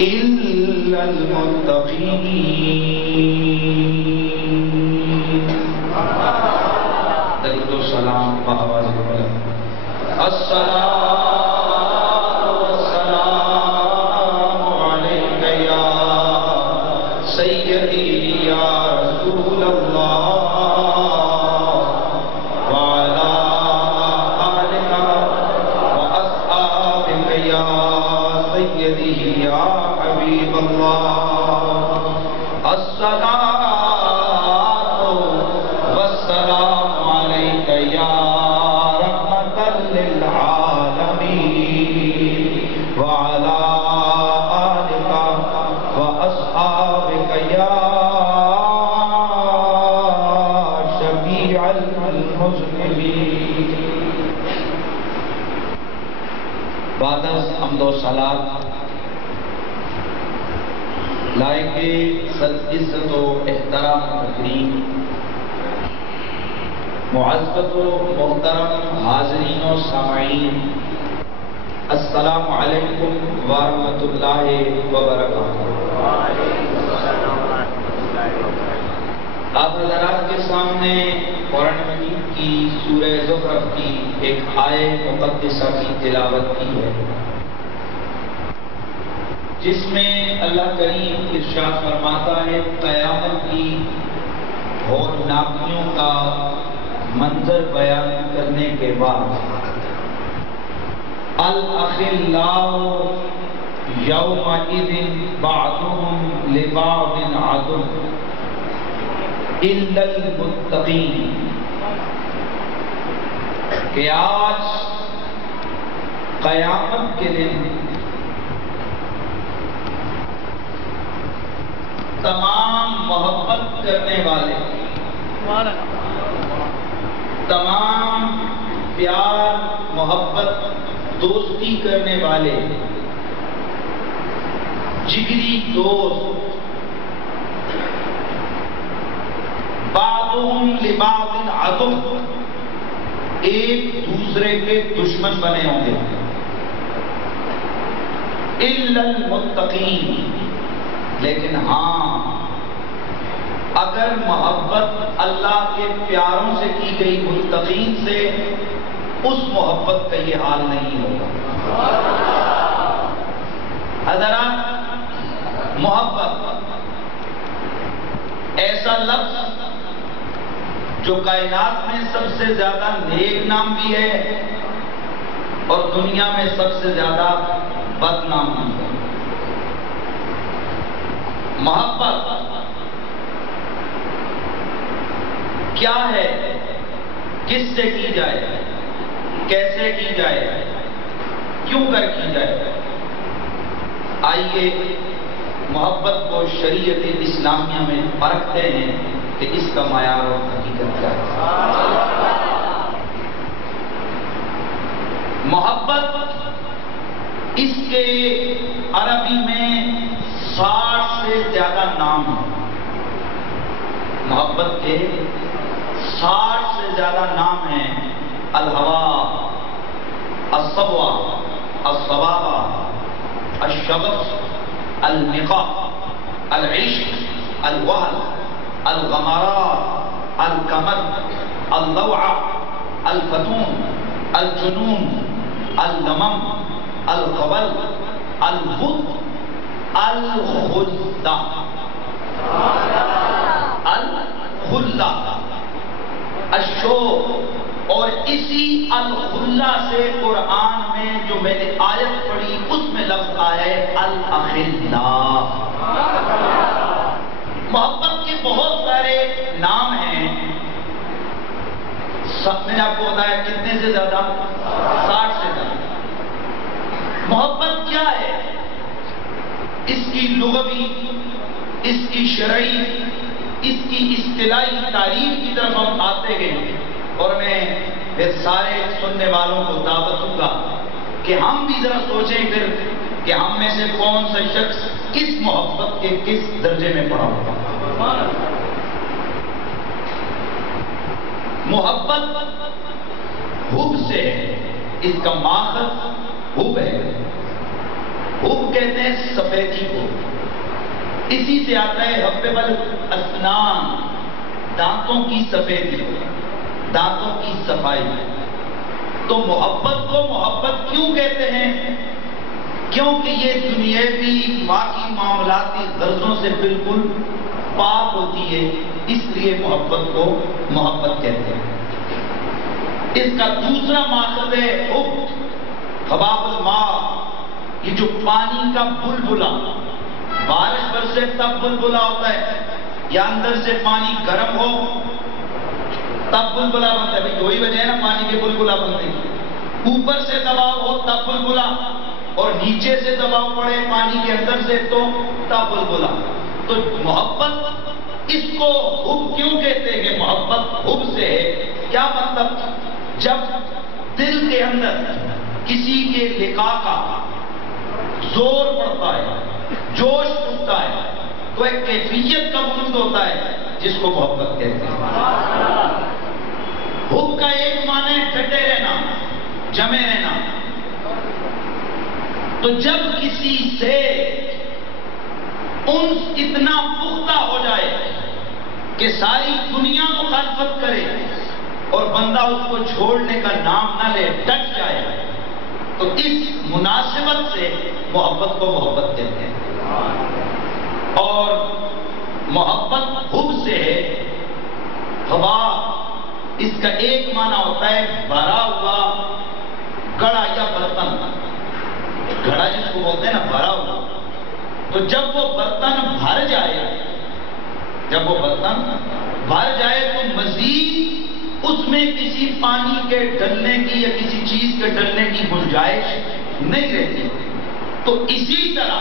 إلا المتقين. درود و سلام بآواز بلند. الصلاة والسلام عليك يا سيدي يا رسول الله وعلى آلك وأصحابك يا سيدي يا حبيب الله. الصلاة والسلام عليك يا رحمة للعالمين وعلى آلك وأصحابك يا شفيع المذنبين. بعد از حمد و صلات لائق صد عزت و احترام تقریم معزز و محترم حاضرین و سامعین، السلام علیکم ورحمۃ اللہ وبرکاتہ. آپ حضرات کے سامنے قرآن مجید کی سورہ زخرف کی ایک آیت مقدسہ کی تلاوت کی ہے، جس میں اللہ کریم ارشاد فرماتا ہے قیامت کی ہولناکیوں کا منظر بیان کرنے کے بعد الاخلاء یومئذ بعضهم لبعض عدو الا المتقین، کہ آج قیامت کے دن تمام محبت کرنے والے، تمام پیار محبت دوستی کرنے والے جگری دوست بعضهم لبعض عدو، ایک دوسرے کے دشمن بنے ہوں گے. الا المتقین، لیکن ہاں اگر محبت اللہ کے پیاروں سے کی گئی متقین سے، اس محبت کا یہ حال نہیں ہوگا. حضرات، محبت ایسا لفظ جو کائنات میں سب سے زیادہ نیک نام بھی ہے اور دنیا میں سب سے زیادہ بد نام بھی ہے. محبت کیا ہے، کس سے کی جائے، کیسے کی جائے، کیوں کر کی جائے؟ آئیے محبت کو شریعت اسلامیہ میں پرکھتے ہیں کہ اس کا معیار اور حقیقت کیا ہے. محبت، اس کے عربی میں 60 سے زیادہ نام ہیں. محبت کے 60 سے زیادہ نام ہیں. الہوا، الصبوہ، الصبابہ، الشغف، النقاء، العشق، الوہل، الغمارات، الکمر، اللوعہ، الفتون، الجنون، اللمم، الخبل، البغض، الخلہ. الخلہ، الشوق. اور اسی الخلہ سے قرآن میں جو میں نے آیت پڑھی اس میں لفظ آیا ہے الاخلاء. محبت کے بہت سارے نام ہیں. سب نے آپ کو بتایا کتنے سے زیادہ؟ 60 سے زیادہ. محبت کیا ہے؟ اس کی لغوی، اس کی شرعی، اس کی اصطلاحی تعریف کی طرف ہم آتے گئے، اور میں پھر سارے سننے والوں کو دعوت دوں گا کہ ہم بھی ذرا سوچیں پھر کہ ہم میں سے کون سا شخص کس محبت کے کس درجے میں پڑا ہوگا. محبت حب سے ہے، اس کا ماخذ حب ہے. حب کہتے ہیں سفیدی کو، اسی سے آتا ہے حبب الاسنان، دانتوں کی سفیدی، دانتوں کی صفائی۔ تو محبت کو محبت کیوں کہتے ہیں؟ کیونکہ یہ دنیاوی باقی معاملاتی غرضوں سے بالکل پاک ہوتی ہے، اس لیے محبت کو محبت کہتے ہیں۔ اس کا دوسرا مقصد ہے حب، حباب الماء، یہ جو پانی کا بلبلا، بارش برسے تب بلبلا ہوتا ہے، یا اندر سے پانی گرم ہو تب بلبلا بنتا ہے، دو ہی وجہ ہے نا پانی کے بلبلا بنتے ہیں، اوپر سے دباؤ ہو تب بلبلا، اور نیچے سے دباؤ پڑے پانی کے اندر سے تو تب بلبلا۔ تو محبت اس کو حب کیوں کہتے ہیں کہ محبت حب سے ہے؟ کیا مطلب؟ جب دل کے اندر کسی کے لقاء کا زور پڑتا ہے، جوش اٹھتا ہے، تو ایک کیفیت کا وجود ہوتا ہے جس کو محبت کہتے ہیں۔ حب کا ایک معنی ہے ڈٹے رہنا، جمے رہنا۔ تو جب کسی سے انس اتنا پختہ ہو جائے کہ ساری دنیا مخالفت کرے اور بندہ اس کو چھوڑنے کا نام نہ لے، ڈٹ جائے، تو اس مناسبت سے محبت کو محبت کہتے ہیں۔ اور محبت حب سے ہے۔ حبا اس کا ایک معنی ہوتا ہے بھرا ہوا گڑا یا برتن، گھڑا جس کو بولتے ہیں نا بھرا ہوا۔ تو جب وہ برتن بھر جائے، جب وہ برتن بھر جائے تو مزید اس میں کسی پانی کے ڈلنے کی یا کسی چیز کے ڈلنے کی گنجائش نہیں رہتی۔ تو اسی طرح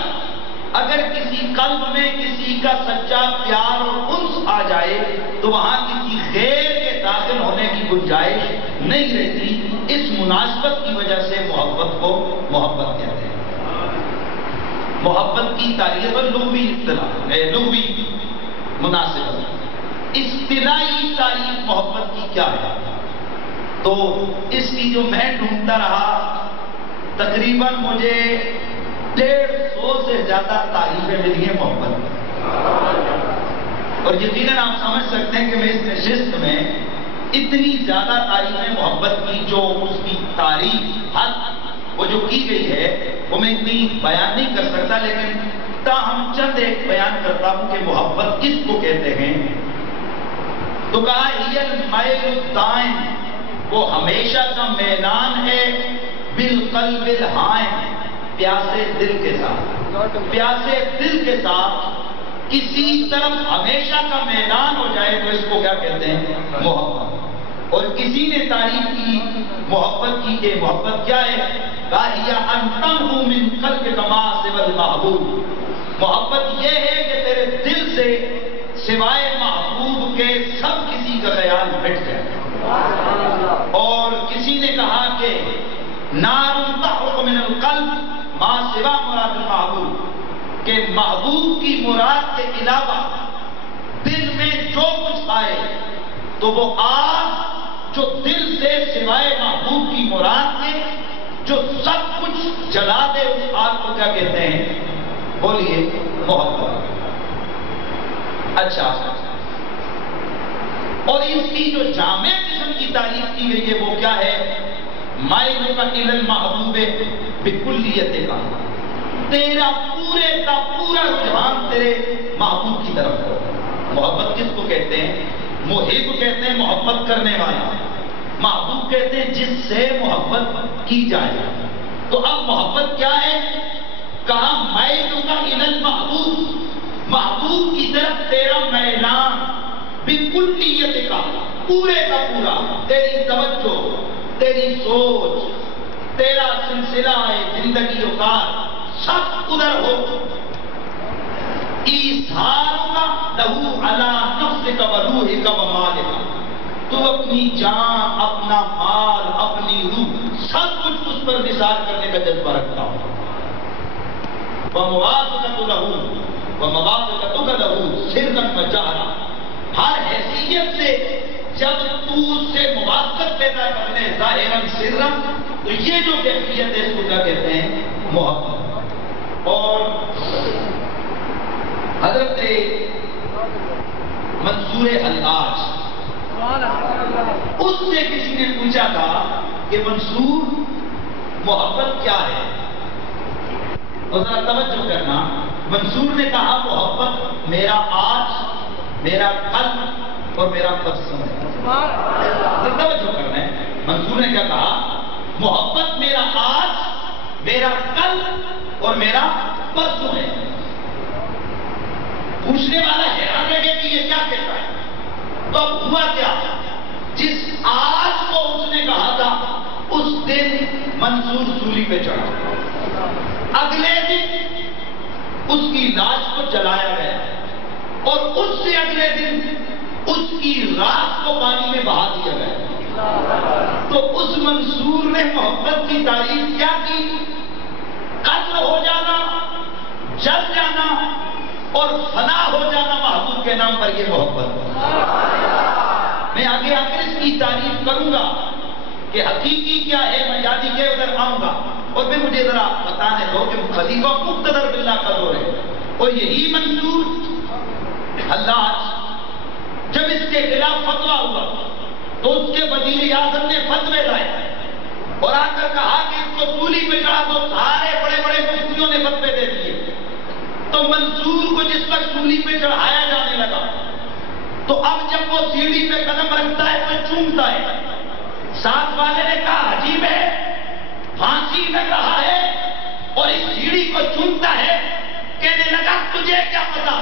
اگر کسی قلب میں کسی کا سچا پیار اور انس آ جائے تو وہاں کسی غیر کے داخل ہونے کی گنجائش نہیں رہتی۔ اس مناسبت کی وجہ سے محبت کو محبت کہتے ہیں۔ محبت کی تعریف لغوی اصطلاح ہے، لغوی مناسبت۔ اصطلاحی تعریف محبت کی کیا ہے؟ تو اس کی جو میں ڈھونڈتا رہا، تقریباً مجھے 150 سے زیادہ تعریفیں ملی ہیں محبت۔ اور یقیناً آپ سمجھ سکتے ہیں کہ میں اس نشست میں اتنی زیادہ تعریفیں محبت کی، جو اس کی تعریف حد وہ جو کی گئی ہے وہ میں اتنی بیان نہیں کر سکتا، لیکن تاہم چند ایک بیان کرتا ہوں کہ محبت کس کو کہتے ہیں۔ تو کہا ہی المیل الدائم، وہ ہمیشہ کا میلان ہے، بالقلب الحائم، پیاسے دل کے ساتھ، پیاسے دل کے ساتھ کسی طرف ہمیشہ کا میدان ہو جائے تو اس کو کیا کہتے ہیں؟ محبت۔ اور کسی نے تعریف کی محبت کی کہ محبت کیا ہے؟ کہا ان تنحو من قلبک ما سوى المحبوب، محبت یہ ہے کہ تیرے دل سے سوائے محبوب کے سب کسی کا خیال مٹ جائے۔ اور کسی نے کہا کہ نار تحرق من القلب ما سوا مراد المحبوب، کہ محبوب کی مراد کے علاوہ دل میں جو کچھ آئے تو وہ آگ جو دل سے سوائے محبوب کی مراد کے جو سب کچھ جلا دے، اس آگ کو کیا کہتے ہیں؟ بولیے، محبت۔ اچھا، اور اس کی جو جامع قسم کی تعریف کی گئی ہے وہ کیا ہے؟ مائلک الی المحبوب بکلیت کا، تیرا پورے کا پورا رجحان تیرے محبوب کی طرف ہو۔ محبت کس کو کہتے ہیں؟ محب کہتے ہیں محبت کرنے والا، محبوب کہتے ہیں جس سے محبت کی جائے۔ تو اب محبت کیا ہے؟ کہا مائلک الی المحبوب، محبوب کی طرف تیرا میلان، بکلیت کا، پورے کا پورا، تیری توجہ، تیری سوچ، تیرا سلسلہ زندگی و کار سب ادھر ہو۔ ایثارک لہو علی نفسک و روحک و مالک، تو اپنی جان، اپنا مال، اپنی روح سب کچھ اس پر نثار کرنے کا جذبہ رکھتا ہو۔ ومواظبۃ لہو ومواظبتک لہو سرا و جہرا، ہر حیثیت سے جب تو اس سے موافقت پیدا کرنے ظاہراً سرًا، تو یہ جو کیفیت ہے اس کو کیا کہتے ہیں؟ محبت۔ اور حضرت منصور حلاج، اس سے کسی نے پوچھا تھا کہ منصور محبت کیا ہے؟ اور ذرا توجہ کرنا، منصور نے کہا محبت میرا آج، میرا کل اور میرا پرسوں ہے۔ توجہ کرنا ہے، منصور نے کیا کہا؟ محبت میرا آج، میرا کل اور میرا پرسوں ہے۔ پوچھنے والا حیران رہ گیا کہ یہ کیا کہتا ہے؟ تو اب ہوا کیا؟ جس آج کو اس نے کہا تھا اس دن منصور سولی پہ چڑھا، اگلے دن اس کی لاش کو جلایا گیا اور اس سے اگلے دن اس کی راس کو پانی میں بہا دیا گیا۔ تو اس منصور نے محبت کی تعریف کیا کی؟ قتل ہو جانا، جل جانا اور فنا ہو جانا محبوب کے نام پر، یہ محبت۔ میں آگے آ کر اس کی تعریف کروں گا کہ حقیقی کیا ہے، مجازی کے ادھر آؤں گا، اور پھر مجھے ذرا بتانے دو کہ خلیفہ مقتدر باللہ کا دور ہے۔ اور یہی منصور حلاج جب اس کے خلاف فتویٰ ہوا تو اس کے وزیر اعظم نے فتوے لائے اور آ کر کہا کہ اس کو سولی پہ چڑھا دو۔ سارے بڑے بڑے مفتیوں نے فتوے دے دیے۔ تو منصور کو جس وقت سولی پہ چڑھایا جانے لگا تو اب جب وہ سیڑھی پہ قدم رکھتا ہے تو چومتا ہے۔ ساتھ والے نے کہا عجیب ہے، پھانسی لگ رہا ہے اور اس سیڑھی کو چومتا ہے۔ کہنے لگا تجھے کیا پتا،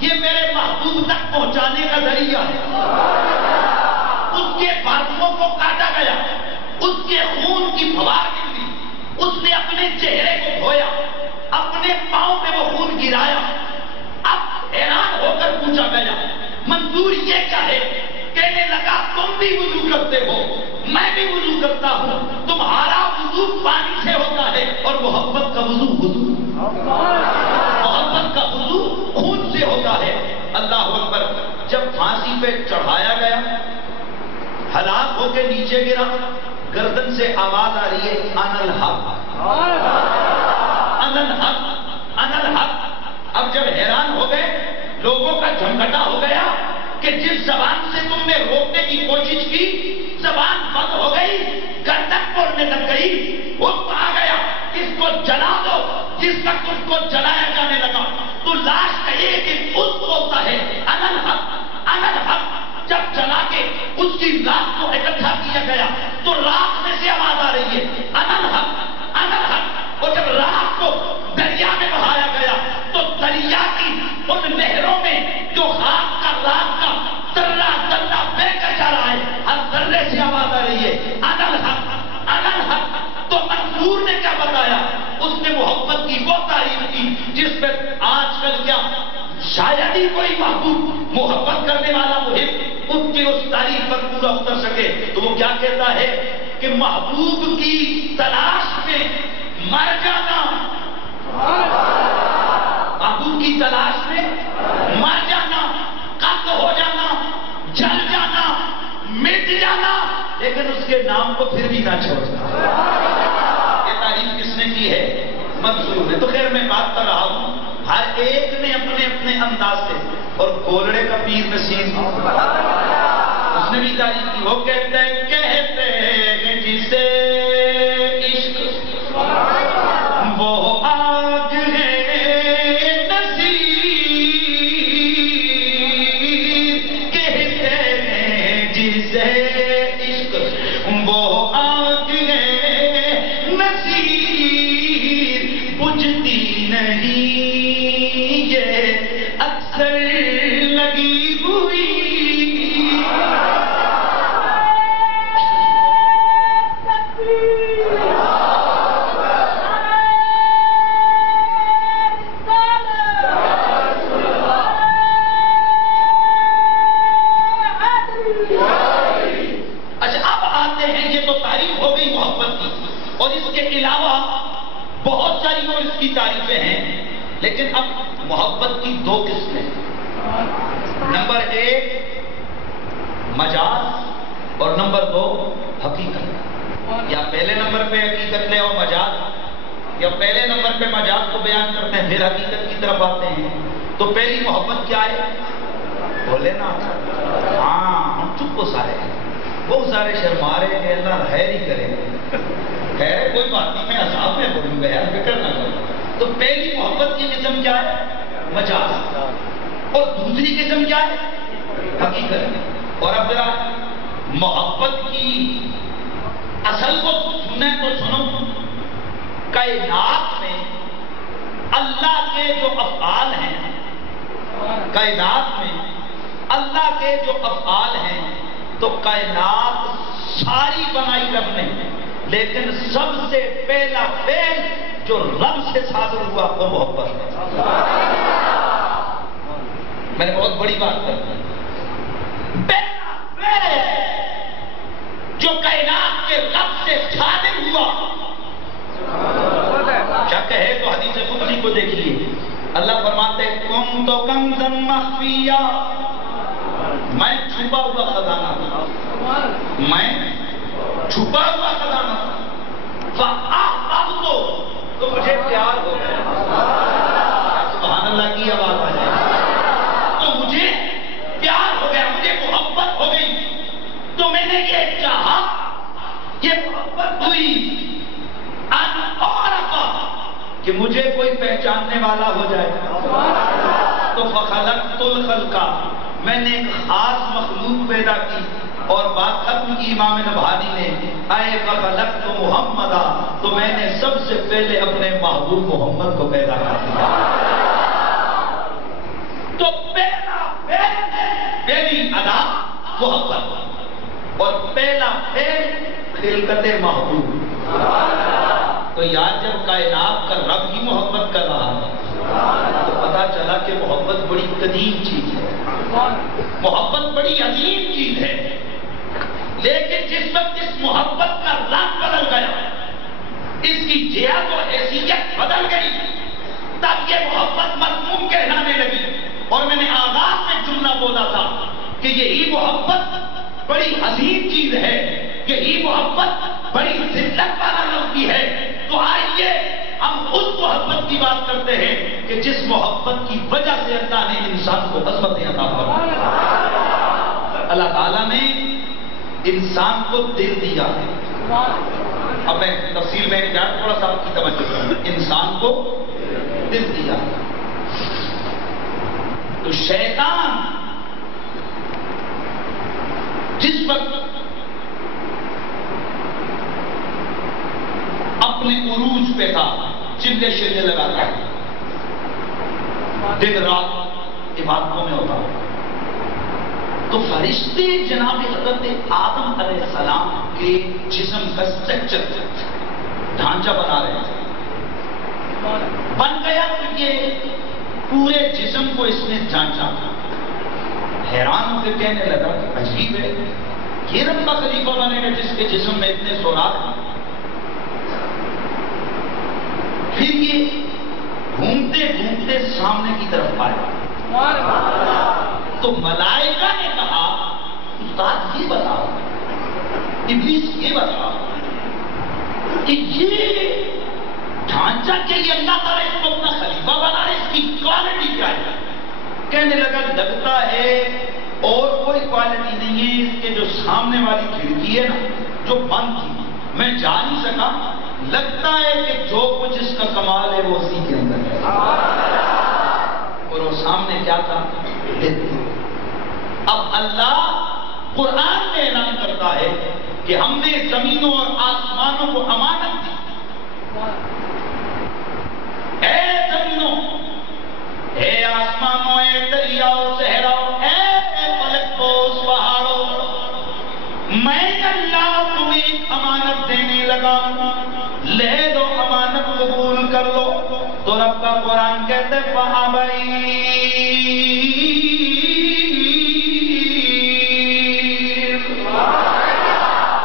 یہ میرے محبوب تک پہنچانے کا ذریعہ ہے۔ اس کے بازوؤں کو کاٹا گیا، اس کے خون کی فوار نکلی، اس نے اپنے چہرے کو دھویا، اپنے پاؤں پہ وہ خون گرایا۔ اب حیران ہو کر پوچھا گیا منصور یہ کیا ہے؟ کہنے لگا تم بھی وضو کرتے ہو، میں بھی وضو کرتا ہوں، تمہارا وضو پانی سے ہوتا ہے اور محبت کا وضو محبت کا وضو خون سے ہوتا ہے۔ اللہ اکبر۔ جب پھانسی پہ چڑھایا گیا، ہلاک ہو کے نیچے گرا، گردن سے آواز آ رہی ہے انا الحق، انا الحق، انا الحق۔ اب جب حیران ہو گئے، لوگوں کا جھمگھٹا ہو گیا کہ جس زبان سے تم نے روکنے کی کوشش کی زبان بند ہو گئی، گردن بولنے لگ گئی، حکم آ گیا اس کو جلا دو۔ جس وقت اس کو جلایا جانے لگا تو لاش کا ایک اس بولتا ہے انا الحق، انا الحق۔ جب جلا کے اس کی لاش کو اکٹھا کیا گیا تو راک میں سے آواز آ رہی ہے انا الحق، انا الحق۔ اور جب راک کو دریا میں بہایا گیا تو دریا کی ان نہروں میں جو خاک کا راک کا ذرہ ذرہ بہ کر جا رہا ہے، ہر ذرے سے آواز آ رہی ہے انا الحق، انا الحق۔ تو منصور نے کیا بتایا؟ اس نے محبت کی وہ تعریف کی جس میں آج کل کیا شاید ہی کوئی محبوب محبت کرنے والا محب ان کی اس تعریف پر پورا اتر سکے۔ تو وہ کیا کہتا ہے کہ محبوب کی تلاش میں مر جانا، محبوب کی تلاش میں مر جانا، قتل ہو جانا، جل جانا، مٹ جانا، لیکن اس کے نام کو پھر بھی نہ چھوڑنا۔ یہ تعریف کس نے کی ہے؟ منصور نے۔ تو خیر میں بات کر رہا ہوں، ہر ایک نے اپنے اپنے انداز سے، اور گولڑے کا پیر نصیر اس نے بھی تعریف کی۔ وہ کہتے ہیں جسے عشق وہ آگ ہے نصیر، کہتے ہیں جسے عشق وہ آگ ہے نصیر، بجھتی نہیں یہ اکثر لگی ہوئی۔ اور اس کے علاوہ بہت ساری اور اس کی تعریفیں ہیں، لیکن اب محبت کی دو قسمیں، نمبر ایک مجاز اور نمبر دو حقیقت، یا پہلے نمبر پہ حقیقت لے اور مجاز، یا پہلے نمبر پہ مجاز کو بیان کرتے ہیں پھر حقیقت کی طرف آتے ہیں. تو پہلی محبت کیا ہے؟ بولے نا. ہاں ہم چپ کو سارے بہت سارے شرما رہے ہیں. اللہ خیر ہی کرے. خیر کوئی بات نہیں, میں عذاب میں بولوں گا یار, فکر نہ کرو. تو پہلی محبت کی قسم کیا ہے؟ مجاز. اور دوسری قسم کیا ہے؟ حقیقت. اور اب ذرا محبت کی اصل کو سنیں تو سنو. کائنات میں اللہ کے جو افعال ہیں, کائنات میں اللہ کے جو افعال ہیں, تو کائنات ساری بنائی رب نے, لیکن سب سے پہلا فعل جو رب سے صادر ہوا وہ محبت ہے. میں نے بہت بڑی بات کر, پہلا فعل جو کائنات کے رب سے صادر ہوا, کیا کہے تو حدیث قدسی کو دیکھیے. اللہ فرماتے ہیں کم تو کنزا مخفیا, میں چھپا ہوا خزانہ تھا, میں چھپا ہوا خزانہ تھا. تو مجھے پیار ہو گیا. سبحان اللہ کی آواز آ جائے. تو مجھے پیار ہو گیا, مجھے محبت ہو گئی. تو میں نے یہ چاہا, یہ محبت ہوئی کہ مجھے کوئی پہچاننے والا ہو جائے. تو فخلقت الخلق, میں نے ایک خاص مخلوق پیدا کی. اور بات ختم کی امام نبہانی نے, اے فخلقت محمدا, تو میں نے سب سے پہلے اپنے محبوب محمد کو پیدا کیا. تو پہلی ادا محبت, اور پہلا فعل خلقت محبوب. تو یار جب کائنات کا رب ہی محبت کر رہا ہے تو پتا چلا کہ محبت بڑی قدیم چیز ہے, محبت بڑی عظیم چیز ہے. لیکن جس وقت اس محبت کا رنگ بدل گیا, اس کی جہت و حیثیت بدل گئی, تب یہ محبت مذموم کہلانے لگی. اور میں نے آغاز میں جملہ بولا تھا کہ یہی محبت بڑی عظیم چیز ہے, یہی محبت بڑی ذلت والا لفظ ہے. تو آئیے ہم اس محبت کی بات کرتے ہیں کہ جس محبت کی وجہ سے اللہ نے انسان کو عظمت عطا فرمائی. اللہ تعالیٰ نے انسان کو دل دیا ہے. اب میں تفصیل میں تھوڑا سا آپ کی توجہ کروں. انسان کو دل دیا. تو شیطان جس وقت اپنے عروج پہ تھا, چلے شلے لگاتا ہے, دن رات عبادتوں میں ہوتا, تو فرشتے جناب حضرت آدم علیہ السلام کے جسم کا اسٹرکچر ڈھانچہ بنا رہے تھے. بن گیا کہ یہ پورے جسم کو اس نے ڈھانچا. حیران ہو کے کہنے لگا کہ عجیب ہے, یہ رب کا خلیفہ بنے گا جس کے جسم میں اتنے سوراخ ہیں. پھر یہ گھومتے گھومتے سامنے کی طرف آئے. تو ملائکہ نے کہا استاد یہ بتاؤ, ابلیس یہ بتاؤ کہ یہ ڈھانچہ چاہیے اللہ تعالیٰ اس کو اپنا خلیفہ بنا رہے, اس کی کوالٹی کیا ہے؟ کہنے لگا لگتا ہے اور کوئی کوالٹی نہیں ہے, اس کے جو سامنے والی کھڑکی ہے نا جو بند تھی, میں جا نہیں سکا, لگتا ہے کہ جو کچھ اس کا کمال ہے وہ اسی کے اندر ہے. اور وہ سامنے کیا تھا؟ اب اللہ قرآن میں اعلان کرتا ہے کہ ہم نے زمینوں اور آسمانوں کو امانت دی. اے زمینوں, اے آسمانوں, اے دریاؤ صحراؤ, اے فلک بوس پہاڑوں, میں اللہ تمہیں امانت دینے لگا, لے دو امانت قبول کر لو. تو رب کا قرآن کہتے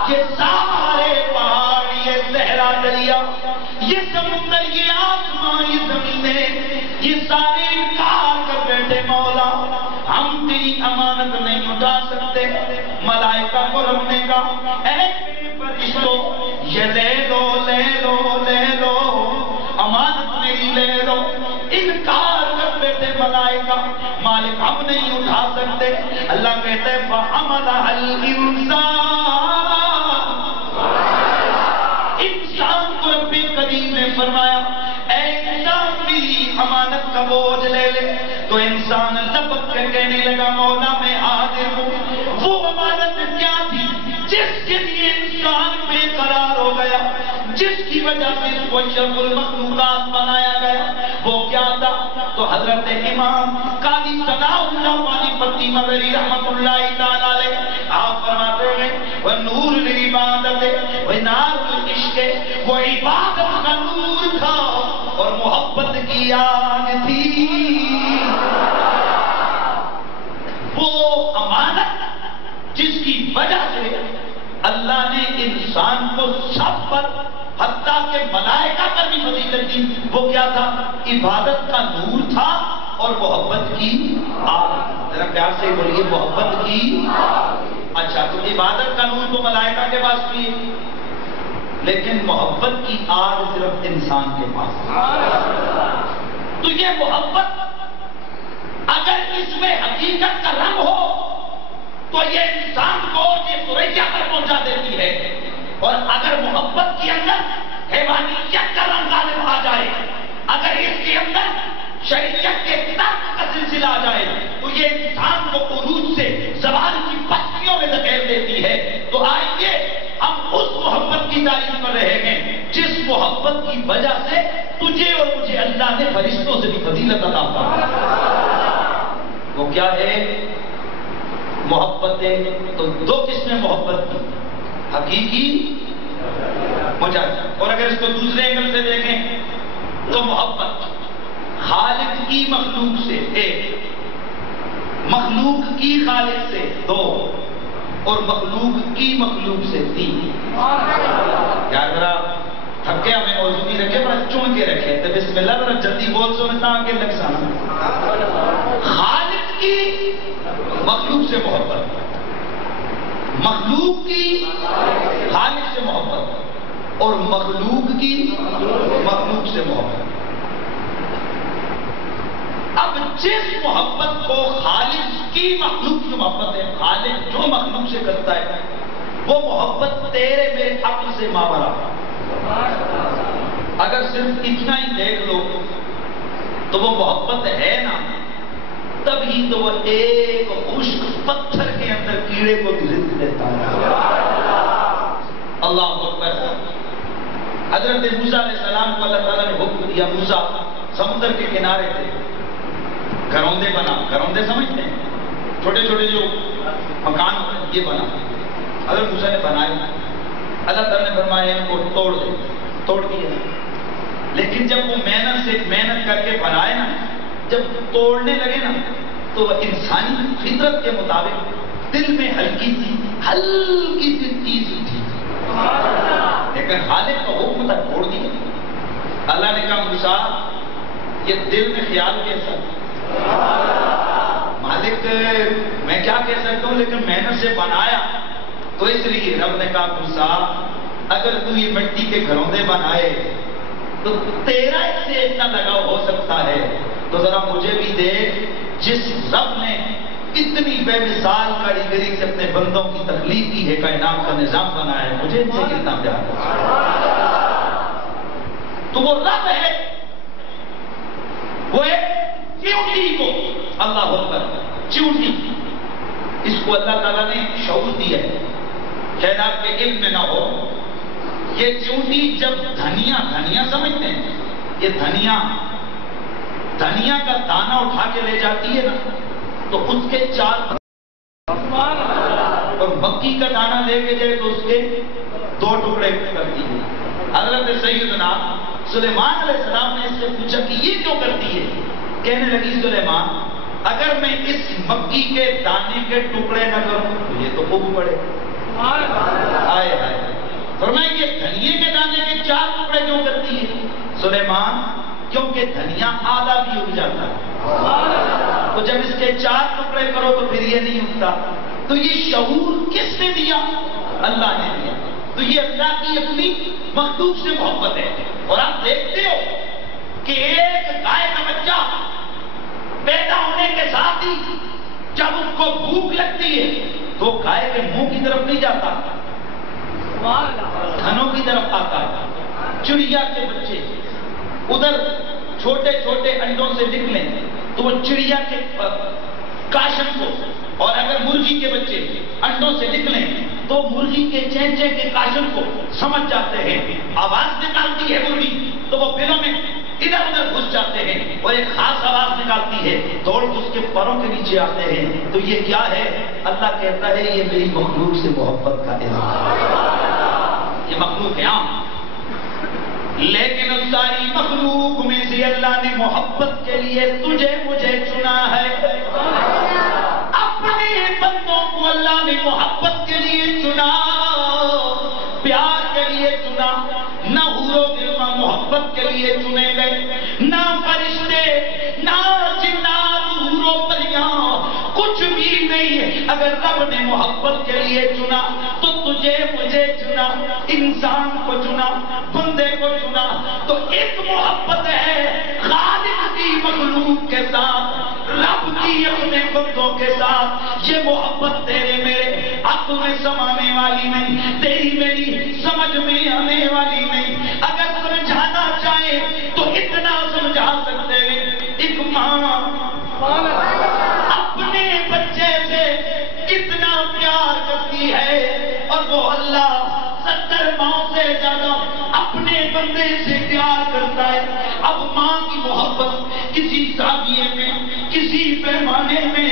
یہ سارے پہاڑ, یہ صحرا دریا, یہ سمندر, یہ آسمان, یہ زمینیں, یہ سارے انکار کر بیٹھے مولا ہم تیری امانت نہیں اٹھا سکتے. ملائکہ کو رب نے کہا اے فرشتوں یہ لے لو, لے لو, لے لو, ملائکہ مالک ہم نہیں اٹھا سکتے. اللہ کہتا ہے فَحَمَلَهَا الْإِنسَانُ. انسان کو رب کریم نے فرمایا اے انسان میری امانت کا بوجھ لے لے. تو انسان لپک کے کہنے لگا مولا میں حاضر ہوں. وہ امانت کیا تھی جس کے لیے انسان بے قرار ہو گیا, جس کی وجہ سے اس کو اشرف المخلوقات بنایا گیا, وہ کیا تھا؟ تو حضرت امام قاضی ثناء اللہ پانی پتی مغری رحمت اللہ تعالی علیہ آپ فرماتے ہیں وہ نور العبادت وہ نار العشق, وہ عبادت کا نور تھا اور محبت کی آگ تھی. وہ امانت جس کی وجہ سے اللہ نے انسان کو سب پر حتیٰ کہ ملائکہ پر بھی فضیلت دی, وہ کیا تھا؟ عبادت کا نور تھا اور محبت کی آگ. ذرا پیار سے بولیے محبت کی. اچھا تو عبادت کا نور تو ملائکہ کے پاس بھی ہے, لیکن محبت کی آگ صرف انسان کے پاس. تو یہ محبت اگر اس میں حقیقت کا رنگ ہو تو یہ انسان کو یہ سوریا پر پہنچا دیتی ہے, اور اگر محبت کے اندر حیوانیت کا رنگ غالب آ جائے, اگر اس کے اندر شریعت کے ترک کا سلسلہ آ جائے تو یہ انسان کو عروج سے زوال کی پستیوں میں دھکیل دیتی ہے. تو آئیے ہم اس محبت کی تعریف کر رہے ہیں جس محبت کی وجہ سے تجھے اور مجھے اللہ نے فرشتوں سے بھی فضیلت عطا فرمائی. وہ کیا ہے؟ محبت ہے. تو دو قسمیں محبت کی, حقیقی مجاز. اور اگر اس کو دوسرے اینگل سے دیکھیں تو محبت خالق کی مخلوق سے ایک, مخلوق کی خالق سے دو, اور مخلوق کی مخلوق سے تین. کیا ذرا تھکے ہمیں موضوع نہیں رکھے پر چون کے رکھے تو بسم اللہ ذرا جلدی بول سو میں آگے لگ سانا. خالق کی مخلوق سے محبت, مخلوق کی خالق سے محبت, اور مخلوق کی مخلوق سے محبت. اب جس محبت کو خالق کی مخلوق کی محبت ہے, خالق جو مخلوق سے کرتا ہے وہ محبت تیرے میرے عقل سے ماورا. اگر صرف اتنا ہی دیکھ لو تو وہ محبت ہے نا, تبھی تو وہ ایک خشک پتھر کے اندر کیڑے کو بھی رزق دیتا ہے. اللہ اکبر. حضرت موسیٰ علیہ السلام کو اللہ تعالیٰ نے حکم دیا, موسیٰ سمندر کے کنارے تھے, گھروندے بنا. گھروندے سمجھتے ہیں چھوٹے چھوٹے جو مکان ہوتے ہیں, یہ بنا. حضرت موسیٰ نے بنائے, اللہ تعالیٰ نے فرمایا ان کو توڑ دے. توڑ دیا. لیکن جب وہ محنت کر کے بنائے نا, جب توڑنے لگے نا تو انسانی فطرت کے مطابق دل میں ہلکی سی چیز تھی, لیکن خالق کا حکم تک توڑ دیا. اللہ نے کہا موسیٰ یہ دل میں خیال کیسا؟ مالک میں کیا کہہ سکتا ہوں, لیکن محنت سے بنایا. تو اس لیے رب نے کہا موسیٰ اگر تو یہ مٹی کے گھروندے بنائے تو تیرا اس سے اتنا لگاؤ ہو سکتا ہے, تو ذرا مجھے بھی دیکھ جس رب نے اتنی بے مثال کاریگری سے اپنے بندوں کی تخلیق کی ہے, کائنات کا نظام بنایا ہے, مجھے ان سے کتنا پیار ہے. تو وہ رب ہے, وہ ایک چیونٹی کو, اللہ اکبر, چیونٹی اس کو اللہ تعالیٰ نے شعور دیا ہے, شاید آپ کے علم میں نہ ہو. یہ چیونٹی جب دھنیا سمجھتے ہیں, یہ دھنیا کا دانہ اٹھا کے لے جاتی ہے نا تو اس کے 4 اور مکی کا دانہ لے کے جائے تو اس کے 2 ٹکڑے کرتی ہے. حضرت سیدنا سلیمان علیہ السلام نے اس سے پوچھا کہ یہ کیوں کرتی ہے؟ کہنے لگی سلیمان اگر میں اس مکی کے دانے کے ٹکڑے نہ کروں تو یہ تو خوب پڑے. آئے فرمائیں کہ دھنیے کے دانے کے 4 ٹکڑے کیوں کرتی ہے؟ سلیمان کیونکہ دھنیا آدھا بھی اگ جاتا ہے, تو جب اس کے 4 ٹکڑے کرو تو پھر یہ نہیں اگتا. تو یہ شعور کس نے دیا؟ اللہ نے دیا. تو یہ اللہ کی اپنی مخلوق سے محبت ہے. اور آپ دیکھتے ہو کہ ایک گائے کا بچہ پیدا ہونے کے ساتھ ہی جب اس کو بھوک لگتی ہے تو گائے کے منہ کی طرف نہیں جاتا، دھنوں کی طرف آتا ہے۔ چڑیا کے بچے ادھر چھوٹے چھوٹے انڈوں سے نکلیں تو وہ چڑیا کے کاشن کو، اور اگر مرغی کے بچے انڈوں سے نکلیں تو مرغی کے چینچے کے کاشن کو سمجھ جاتے ہیں، آواز نکالتی ہے مرغی تو وہ بلوں میں ادھر ادھر گھس جاتے ہیں اور ایک خاص آواز نکالتی ہے، دوڑ اس کے پروں کے نیچے آتے ہیں۔ تو یہ کیا ہے؟ اللہ کہتا ہے یہ میری مخلوق سے محبت کا اظہار ہے۔ یہ مخلوق ہے عام، لیکن اس ساری مخلوق میں سے اللہ نے محبت کے لیے تجھے مجھے چنا ہے۔ اپنے بندوں کو اللہ نے محبت کے لیے چنا، پیار کے لیے چنا۔ نہ حور و غلمان محبت کے لیے چنے گئے، نہ فرشتے، نہ جنات، حور و پریاں، کچھ بھی نہیں۔ اگر رب نے محبت کے لیے چنا تو تجھے مجھے چنا، انسان کو چنا، بندے کو چنا۔ تو ایک محبت ہے خالق کی مخلوق کے ساتھ، رب کی اپنے بندوں کے ساتھ۔ یہ محبت تیرے میرے عقل میں سمانے والی نہیں، تیری میری سمجھ میں آنے والی نہیں۔ اگر سمجھانا چاہے تو اتنا سمجھا سکتے ہیں، ایک ماں اپنے بچے سے کتنا پیار کرتی ہے، اور وہ اللہ 70 ماں سے زیادہ اپنے بندے سے پیار کرتا ہے۔ اب ماں کی محبت کسی زاویے میں، کسی پیمانے میں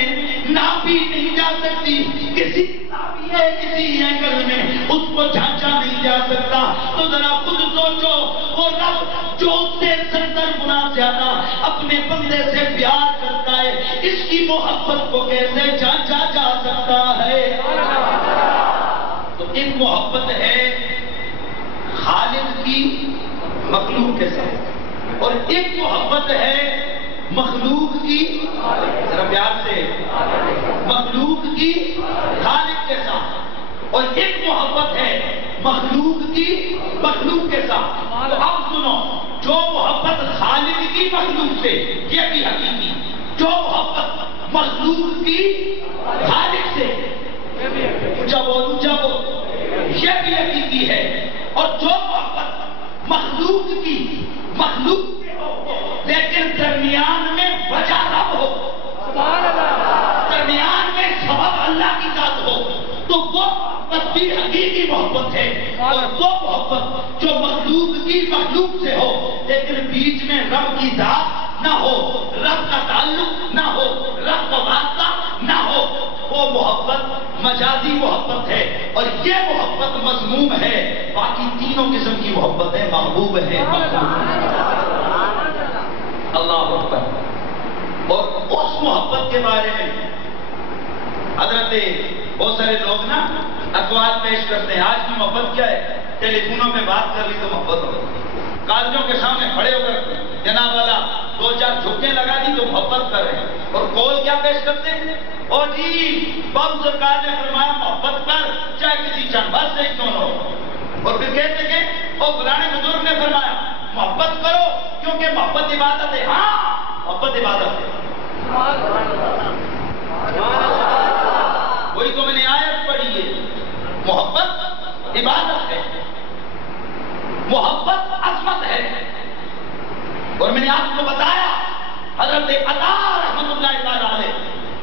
ناپی نہیں جا سکتی، کسی زاویے، کسی اینگل میں اس کو جھانچا نہیں جا سکتا۔ تو ذرا خود سوچو، وہ رب جو اس سے 70 گنا زیادہ اپنے بندے سے پیار کرتا ہے، اس کی محبت کو کیسے جھانچا جا سکتا ہے؟ تو ایک محبت ہے خالق کی مخلوق کے ساتھ، اور ایک محبت ہے مخلوق کی، ذرا پیار سے، مخلوق کی خالق کے ساتھ، اور ایک محبت ہے مخلوق کی مخلوق کے ساتھ۔ تو اب سنو، جو محبت خالق کی مخلوق سے یہ بھی حقیقی، جو محبت مخلوق کی خالق سے جب یہ بھی حقیقی ہے، اور جو محبت مخلوق کی مخلوق سے ہو لیکن درمیان میں وجہ رب ہو، درمیان میں سبب اللہ کی ذات ہو، تو وہ محبت بھی حقیقی محبت ہے۔ اور وہ محبت جو مخلوق کی مخلوق سے ہو لیکن بیچ میں رب کی ذات نہ ہو، رب کا تعلق نہ ہو، رب کا واسطہ نہ ہو، وہ محبت مجازی محبت ہے، اور یہ محبت مذموم ہے۔ باقی تینوں قسم کی محبت ہے، محبوب ہے، اللہ اکبر۔ اور اس محبت کے بارے میں حضرت بہت سارے لوگ نا اقوال پیش کرتے ہیں، آج کی محبت کیا ہے؟ ٹیلی فونوں میں بات کر لی تو محبت ہو، کالجوں کے سامنے کھڑے ہو کر جناب والا 2-4 جھکیں لگا دی تو محبت کر رہے ہیں، اور قول کیا پیش کرتے ہیں؟ اور جی بابو سرکار نے فرمایا محبت کر چاہے کسی جانور سے کیوں نہ ہو، اور پھر کہتے کہ اور فلانے بزرگ نے فرمایا محبت کرو کیونکہ محبت عبادت ہے۔ ہاں محبت عبادت ہے، وہی تو میں نے آیت پڑھی ہے، محبت عبادت ہے، محبت عظمت ہے۔ اور میں نے آپ کو بتایا حضرت عطا رحمۃ اللہ تعالی علیہ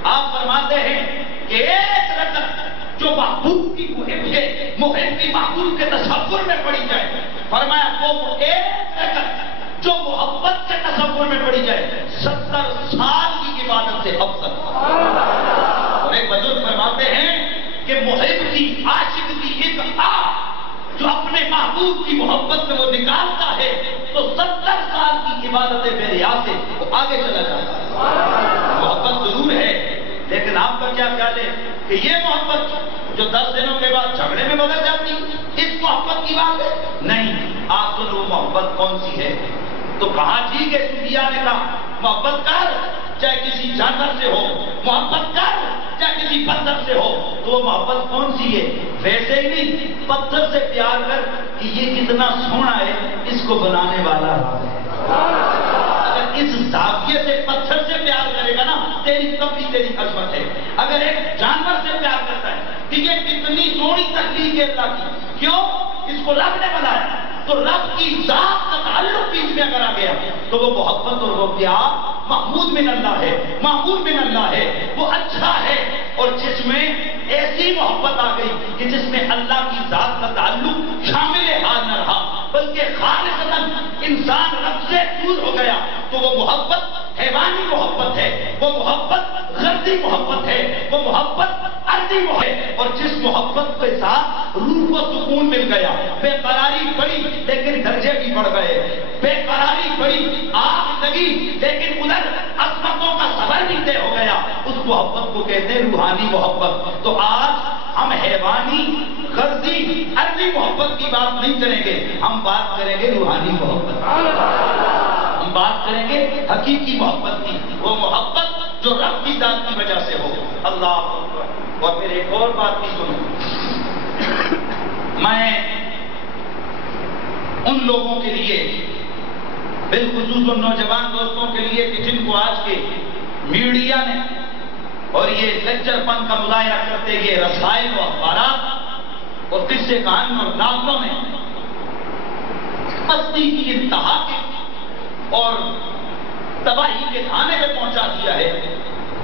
آپ فرماتے ہیں کہ ایک رکعت جو محبوب کی محب ہے، محب کی محبوب کے تصور میں پڑھی جائے، فرمایا وہ ایک رکعت جو محبت کے تصور میں پڑھی جائے 70 سال کی عبادت سے افضل۔ اور ایک بزرگ فرماتے ہیں کہ محب کی، عاشق کی ایک آہ جو اپنے محبوب کی محبت میں وہ نکالتا ہے تو 70 سال کی عبادت بے ریا سے وہ آگے چلا جاتا ہے۔ محبت ضرور ہے، لیکن آپ کا کیا خیال ہے کہ یہ محبت جو 10 دنوں کے بعد جھگڑے میں بدل جاتی، اس محبت کی بات ہے؟ نہیں، آپ سنو محبت کون سی ہے؟ تو کہا ٹھیک ہے، صوفیاء نے کہا محبت کر چاہے کسی جانور سے ہو، محبت کر چاہے کسی پتھر سے ہو، تو وہ محبت کون سی ہے؟ ویسے ہی نہیں، پتھر سے پیار کر کہ یہ کتنا سونا ہے، اس کو بنانے والا ہے۔ اگر اس زاویے سے پتھر سے پیار کرے گا تیری تب بھی تیری عظمت ہے. اگر ایک جانور سے پیار کرتا ہے کہ یہ کتنی سونی تخلیق ہے اللہ کی، کیوں؟ اس کو رب نے بنایا، تو رب کی ذات کا تعلق بیچ میں اگر آ گیا تو وہ محبت اور وہ پیار محمود من اللہ ہے، محمود من اللہ ہے، وہ اچھا ہے. اور جس میں ایسی محبت آ گئی کہ جس میں اللہ کی ذات کا تعلق شامل حال نہ رہا بلکہ خالصتاً انسان رب سے دور ہو گیا، تو وہ محبت حیوانی محبت ہے، وہ محبت غرضی محبت ہے، وہ محبت ارضی محبت ہے. اور جس محبت کے ساتھ روح کو سکون مل گیا، بے قراری بڑی لیکن درجے بھی بڑھ گئے، بے قراری بڑی آگ لگی لیکن ادھر عظمتوں کا سفر بھی طے ہو گیا، اس محبت کو کہتے ہیں روحانی محبت. تو آج ہم حیوانی غرضی ارضی محبت کی بات نہیں کریں گے، ہم بات کریں گے روحانی محبت، ہم بات کریں گے حقیقی محبت کی، وہ محبت جو رب کی ذات کی وجہ سے ہو. اللہ اکبر. اور پھر ایک اور بات بھی سنو، میں ان لوگوں کے لیے بالخصوص ان نوجوان دوستوں کے لیے کہ جن کو آج کے میڈیا نے اور یہ لیکچر پن کا مظاہرہ کرتے یہ رسائل و اخبارات اور قصے کہانیوں اور ناولوں میں مستی کی انتہا کے اور تباہی کے کھانے پہ پہنچا دیا ہے،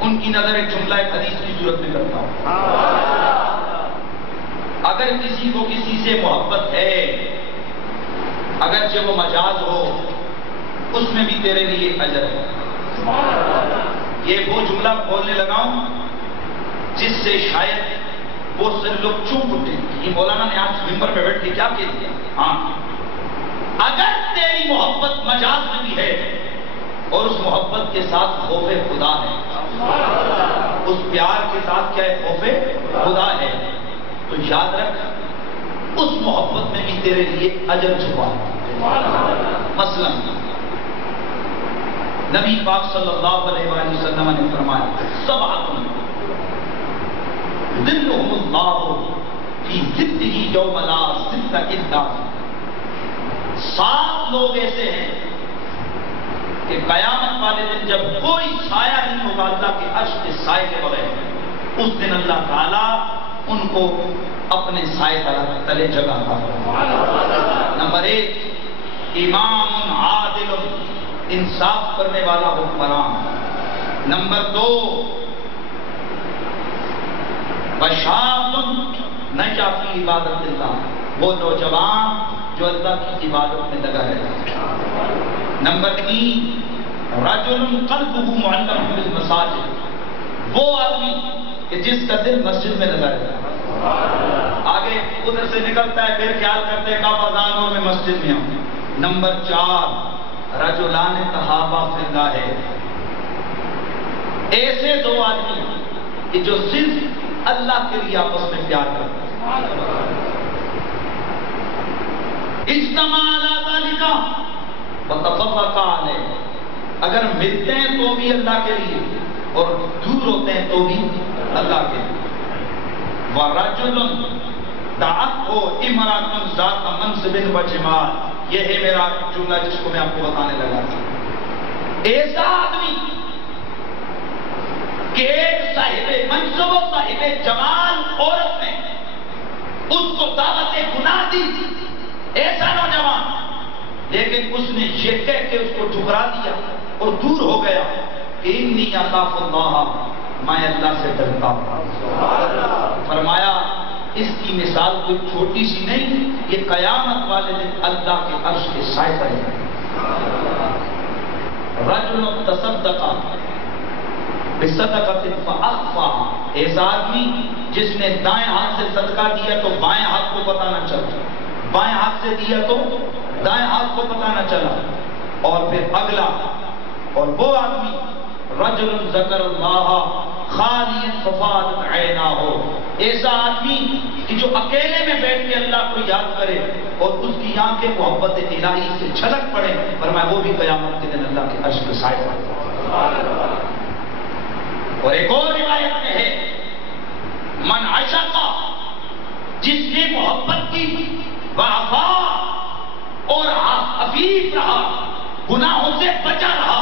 ان کی نظر ایک جملہ حدیث کی صورت میں کرتا ہوں. اگر کسی کو کسی سے محبت ہے، اگرچہ وہ مجاز ہو، اس میں بھی تیرے لیے اجر ہے. یہ وہ جملہ بولنے لگا ہوں جس سے شاید وہ سے لوگ چوپ اٹھے. یہ مولانا نے آج ممبر پہ بیٹھ کے کیا کہہ دیا؟ ہاں، اگر تیری محبت مجاز میں بھی ہے اور اس محبت کے ساتھ خوف خدا ہے، اس پیار کے ساتھ کیا ہے؟ خوف خدا ہے، تو یاد رکھ اس محبت میں بھی تیرے لیے اجر چھپا ہے. مثلا نبی پاک صلی اللہ علیہ وآلہ وسلم نے فرمایا سبعۃ ظلهم اللہ فی ظلہ یوم لا ظل الا ظلہ. 7 لوگ ایسے ہیں کہ قیامت والے دن جب کوئی سایہ نہیں ہوگا اللہ کے عرش کے سائے کے بغیر، اس دن اللہ تعالیٰ ان کو اپنے سائے تلے جگہ کا. نمبر 1 امام عادل انصاف کرنے والا حکمران. نمبر 2 بشاب نجا فی عبادت اللہ، وہ نوجوان جو اللہ کی عبادت میں لگا ہے. نمبر 3 رجل قلبه معلق بالمساجد، وہ آدمی کہ جس کا دل مسجد میں لگا ہے. آگے ادھر سے نکلتا ہے پھر خیال کرتے کب اذان ہو میں مسجد میں ہوں. نمبر 4 رجلان تحابا فی اللہ ہے، ایسے 2 آدمی کہ جو صرف اللہ کے لیے آپس میں پیار کرتے ہیں. اجتماع علی ذالک وتفرقا علیہ، اگر ملتے ہیں تو بھی اللہ کے لیے اور دور ہوتے ہیں تو بھی اللہ کے لیے. وَرَجُلٌ دَعَتْهُ امْرَأَةٌ ذَاتَ مَنْصِبٍ وَجَمَالٍ، یہ ہے میرا جملہ جس کو میں آپ کو بتانے لگا. ایسا آدمی کہ ایک صاحب منصب و صاحب جمال عورت نے اس کو دعوت گناہ دی، ایسا نوجوان، لیکن اس نے یہ کہہ کے اس کو ٹھکرا دیا اور دور ہو گیا کہ انی اخاف اللہ، میں اللہ سے ڈرتا ہوں. فرمایا اس کی مثال کوئی چھوٹی سی نہیں، یہ قیامت والے دن اللہ کے عرش کے سائے پر ہے. رجل تصدق بصدقۃ فاخفاها، ایسا آدمی جس نے دائیں ہاتھ سے صدقہ دیا تو بائیں ہاتھ کو پتہ نہ چلا، بائیں ہاتھ سے دیا تو دائیں ہاتھ کو پتہ نہ چلا. اور پھر اگلا اور وہ آدمی رجل ذکر اللہ خالی ففاضت عیناہ، ایسا آدمی کہ جو اکیلے میں بیٹھ کے اللہ کو یاد کرے اور اس کی آنکھیں محبت الہی سے چھلک پڑے. فرمایا وہ بھی قیامت کے دن اللہ کے عرش کے سائے پر. اور ایک اور روایت میں ہے من عشق، جس نے محبت کی، وعفا اور عفیف رہا، گناہوں سے بچا رہا،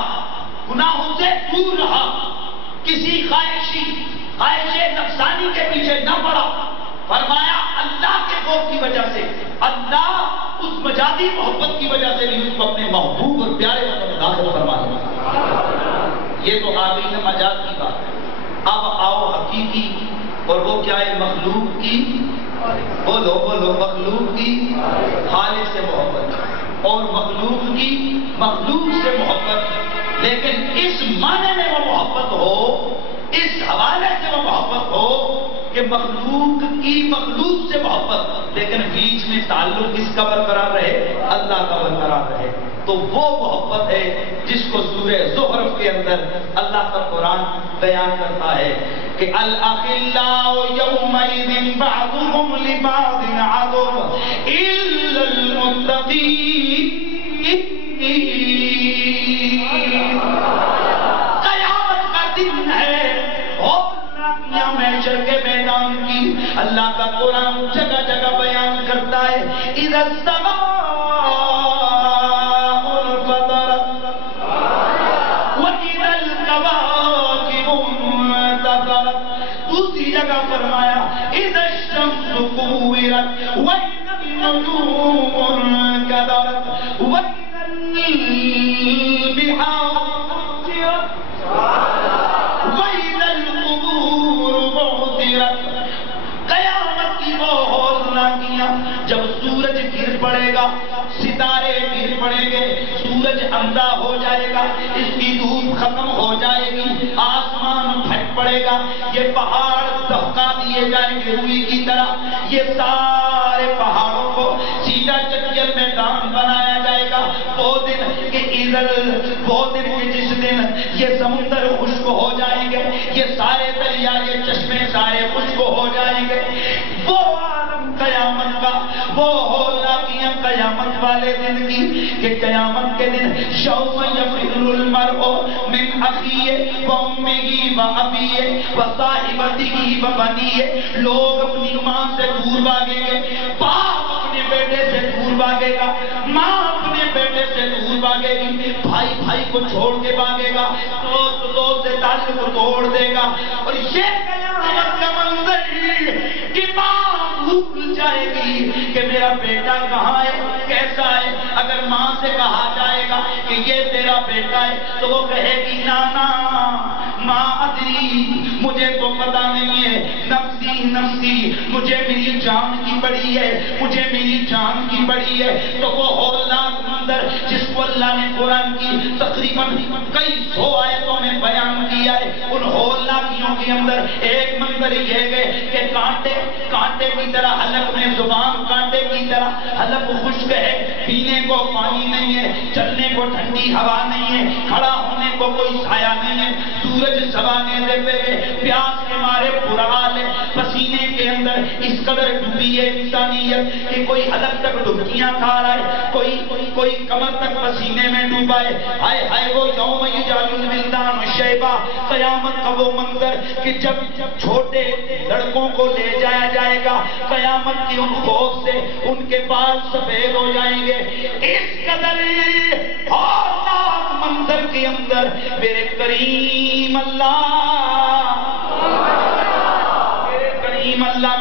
گناہوں سے دور رہا، کسی خواہش نفسانی کے پیچھے نہ پڑا. فرمایا اللہ کے خوف کی وجہ سے، اللہ اس مجازی محبت کی وجہ سے بھی اس کو اپنے محبوب اور پیارے وطن میں داخل فرما دیا. یہ تو آ گئی نا مجاز کی بات. اب آؤ حقیقی، اور وہ کیا ہے؟ مخلوق کی. بولو بولو، مخلوق کی خالق سے محبت، اور مخلوق کی مخلوق سے محبت. لیکن اس معنی میں وہ محبت ہو، اس حوالے سے وہ محبت ہو کہ مخلوق کی مخلوق سے محبت، لیکن بیچ میں تعلق کس کا برقرار رہے؟ اللہ کا برقرار رہے. تو وہ محبت ہے جس کو سورہ زخرف کے اندر اللہ کا قرآن بیان کرتا ہے کہ الاخلاء یومئذ بعضهم لبعض عدو الا المتقین. قیامت کا دن ہے، محشر کے میدان کی اللہ کا قرآن جگہ جگہ بیان کرتا ہے. اذا السماء انفطرت واذا الكواكب انتثرت. دوسری جگہ فرمایا اذا الشمس كورت واذا النجوم انكدرت واذا البحار فجرت واذا القبور بعثرت. قیامت کی وہ ہولناکیاں جب سورج گر پڑے گا، ستارے گر پڑیں گے، سورج اندھا ہو جائے گا، اس کی دھوپ ختم ہو جائے گی، آسمان پھٹ پڑے گا، یہ پہاڑ دھکا دیے جائیں گے روئی کی طرح، یہ سارے پہاڑوں کو سیدھا چکر میں ڈان بنایا جائے گا. وہ دن کہ وہ دن کہ جس دن یہ سمندر خشک ہو جائیں گے، یہ سارے دریا، یہ چشمے سارے خشک ہو جائیں گے. وہ عالم قیامت کا، وہ ہولناکیاں قیامت والے دن کی کہ قیامت کے دن یوم یفر المرء من اخیہ وامہ وابیہ وصاحبتہ وبنیہ. لوگ اپنی ماں سے دور بھاگیں گے، باپ اپنے بیٹے سے دور بھاگے گا، ماں اپنے بیٹے سے دور بھاگے گی، بھائی بھائی کو چھوڑ کے بھاگے گا، دوست دوست سے تعلق توڑ دے گا. اور یہ قیامت کا منظر کہ ماں بھول جائے گی کہ میرا بیٹا کہاں ہے، کیسا ہے. اگر ماں سے کہا جائے گا کہ یہ تیرا بیٹا ہے تو وہ کہے گی نانا ماں ادری، مجھے تو پتا نہیں ہے، نفسی نفسی، مجھے میری جان کی پڑی ہے، مجھے میری جان کی پڑی ہے. تو وہ ہولناک منظر جس کو اللہ نے قرآن کی تقریباً کئی سو آیتوں میں بیان کیا ہے، ان ہولناکیوں کے اندر ایک منظر یہ ہے کہ کانٹے کی طرح حلق میں زبان، کانٹے کی طرح حلق خشک ہے، پینے کو پانی نہیں ہے، چلنے کو ٹھنڈی ہوا نہیں ہے، کھڑا ہونے کو کوئی سایہ نہیں ہے، سورج سوانے دیتے ہوئے پیاس کے مارے برا حال ہے، پسینے کے اندر اس قدر ڈوبی ہے انسانیت کہ کوئی حلق تک ڈبکیاں کھا رہا ہے، کوئی کمر تک پسینے میں ڈوبا ہے. ہائے ہائے وہ یوم یجعل الولدان شیبا، قیامت کا وہ منظر کہ جب چھوٹے لڑکوں کو لے جایا جائے گا، قیامت کی ان خوف سے ان کے بال سفید ہو جائیں گے. اس قدر ہولناک منظر کے اندر میرے کریم اللہ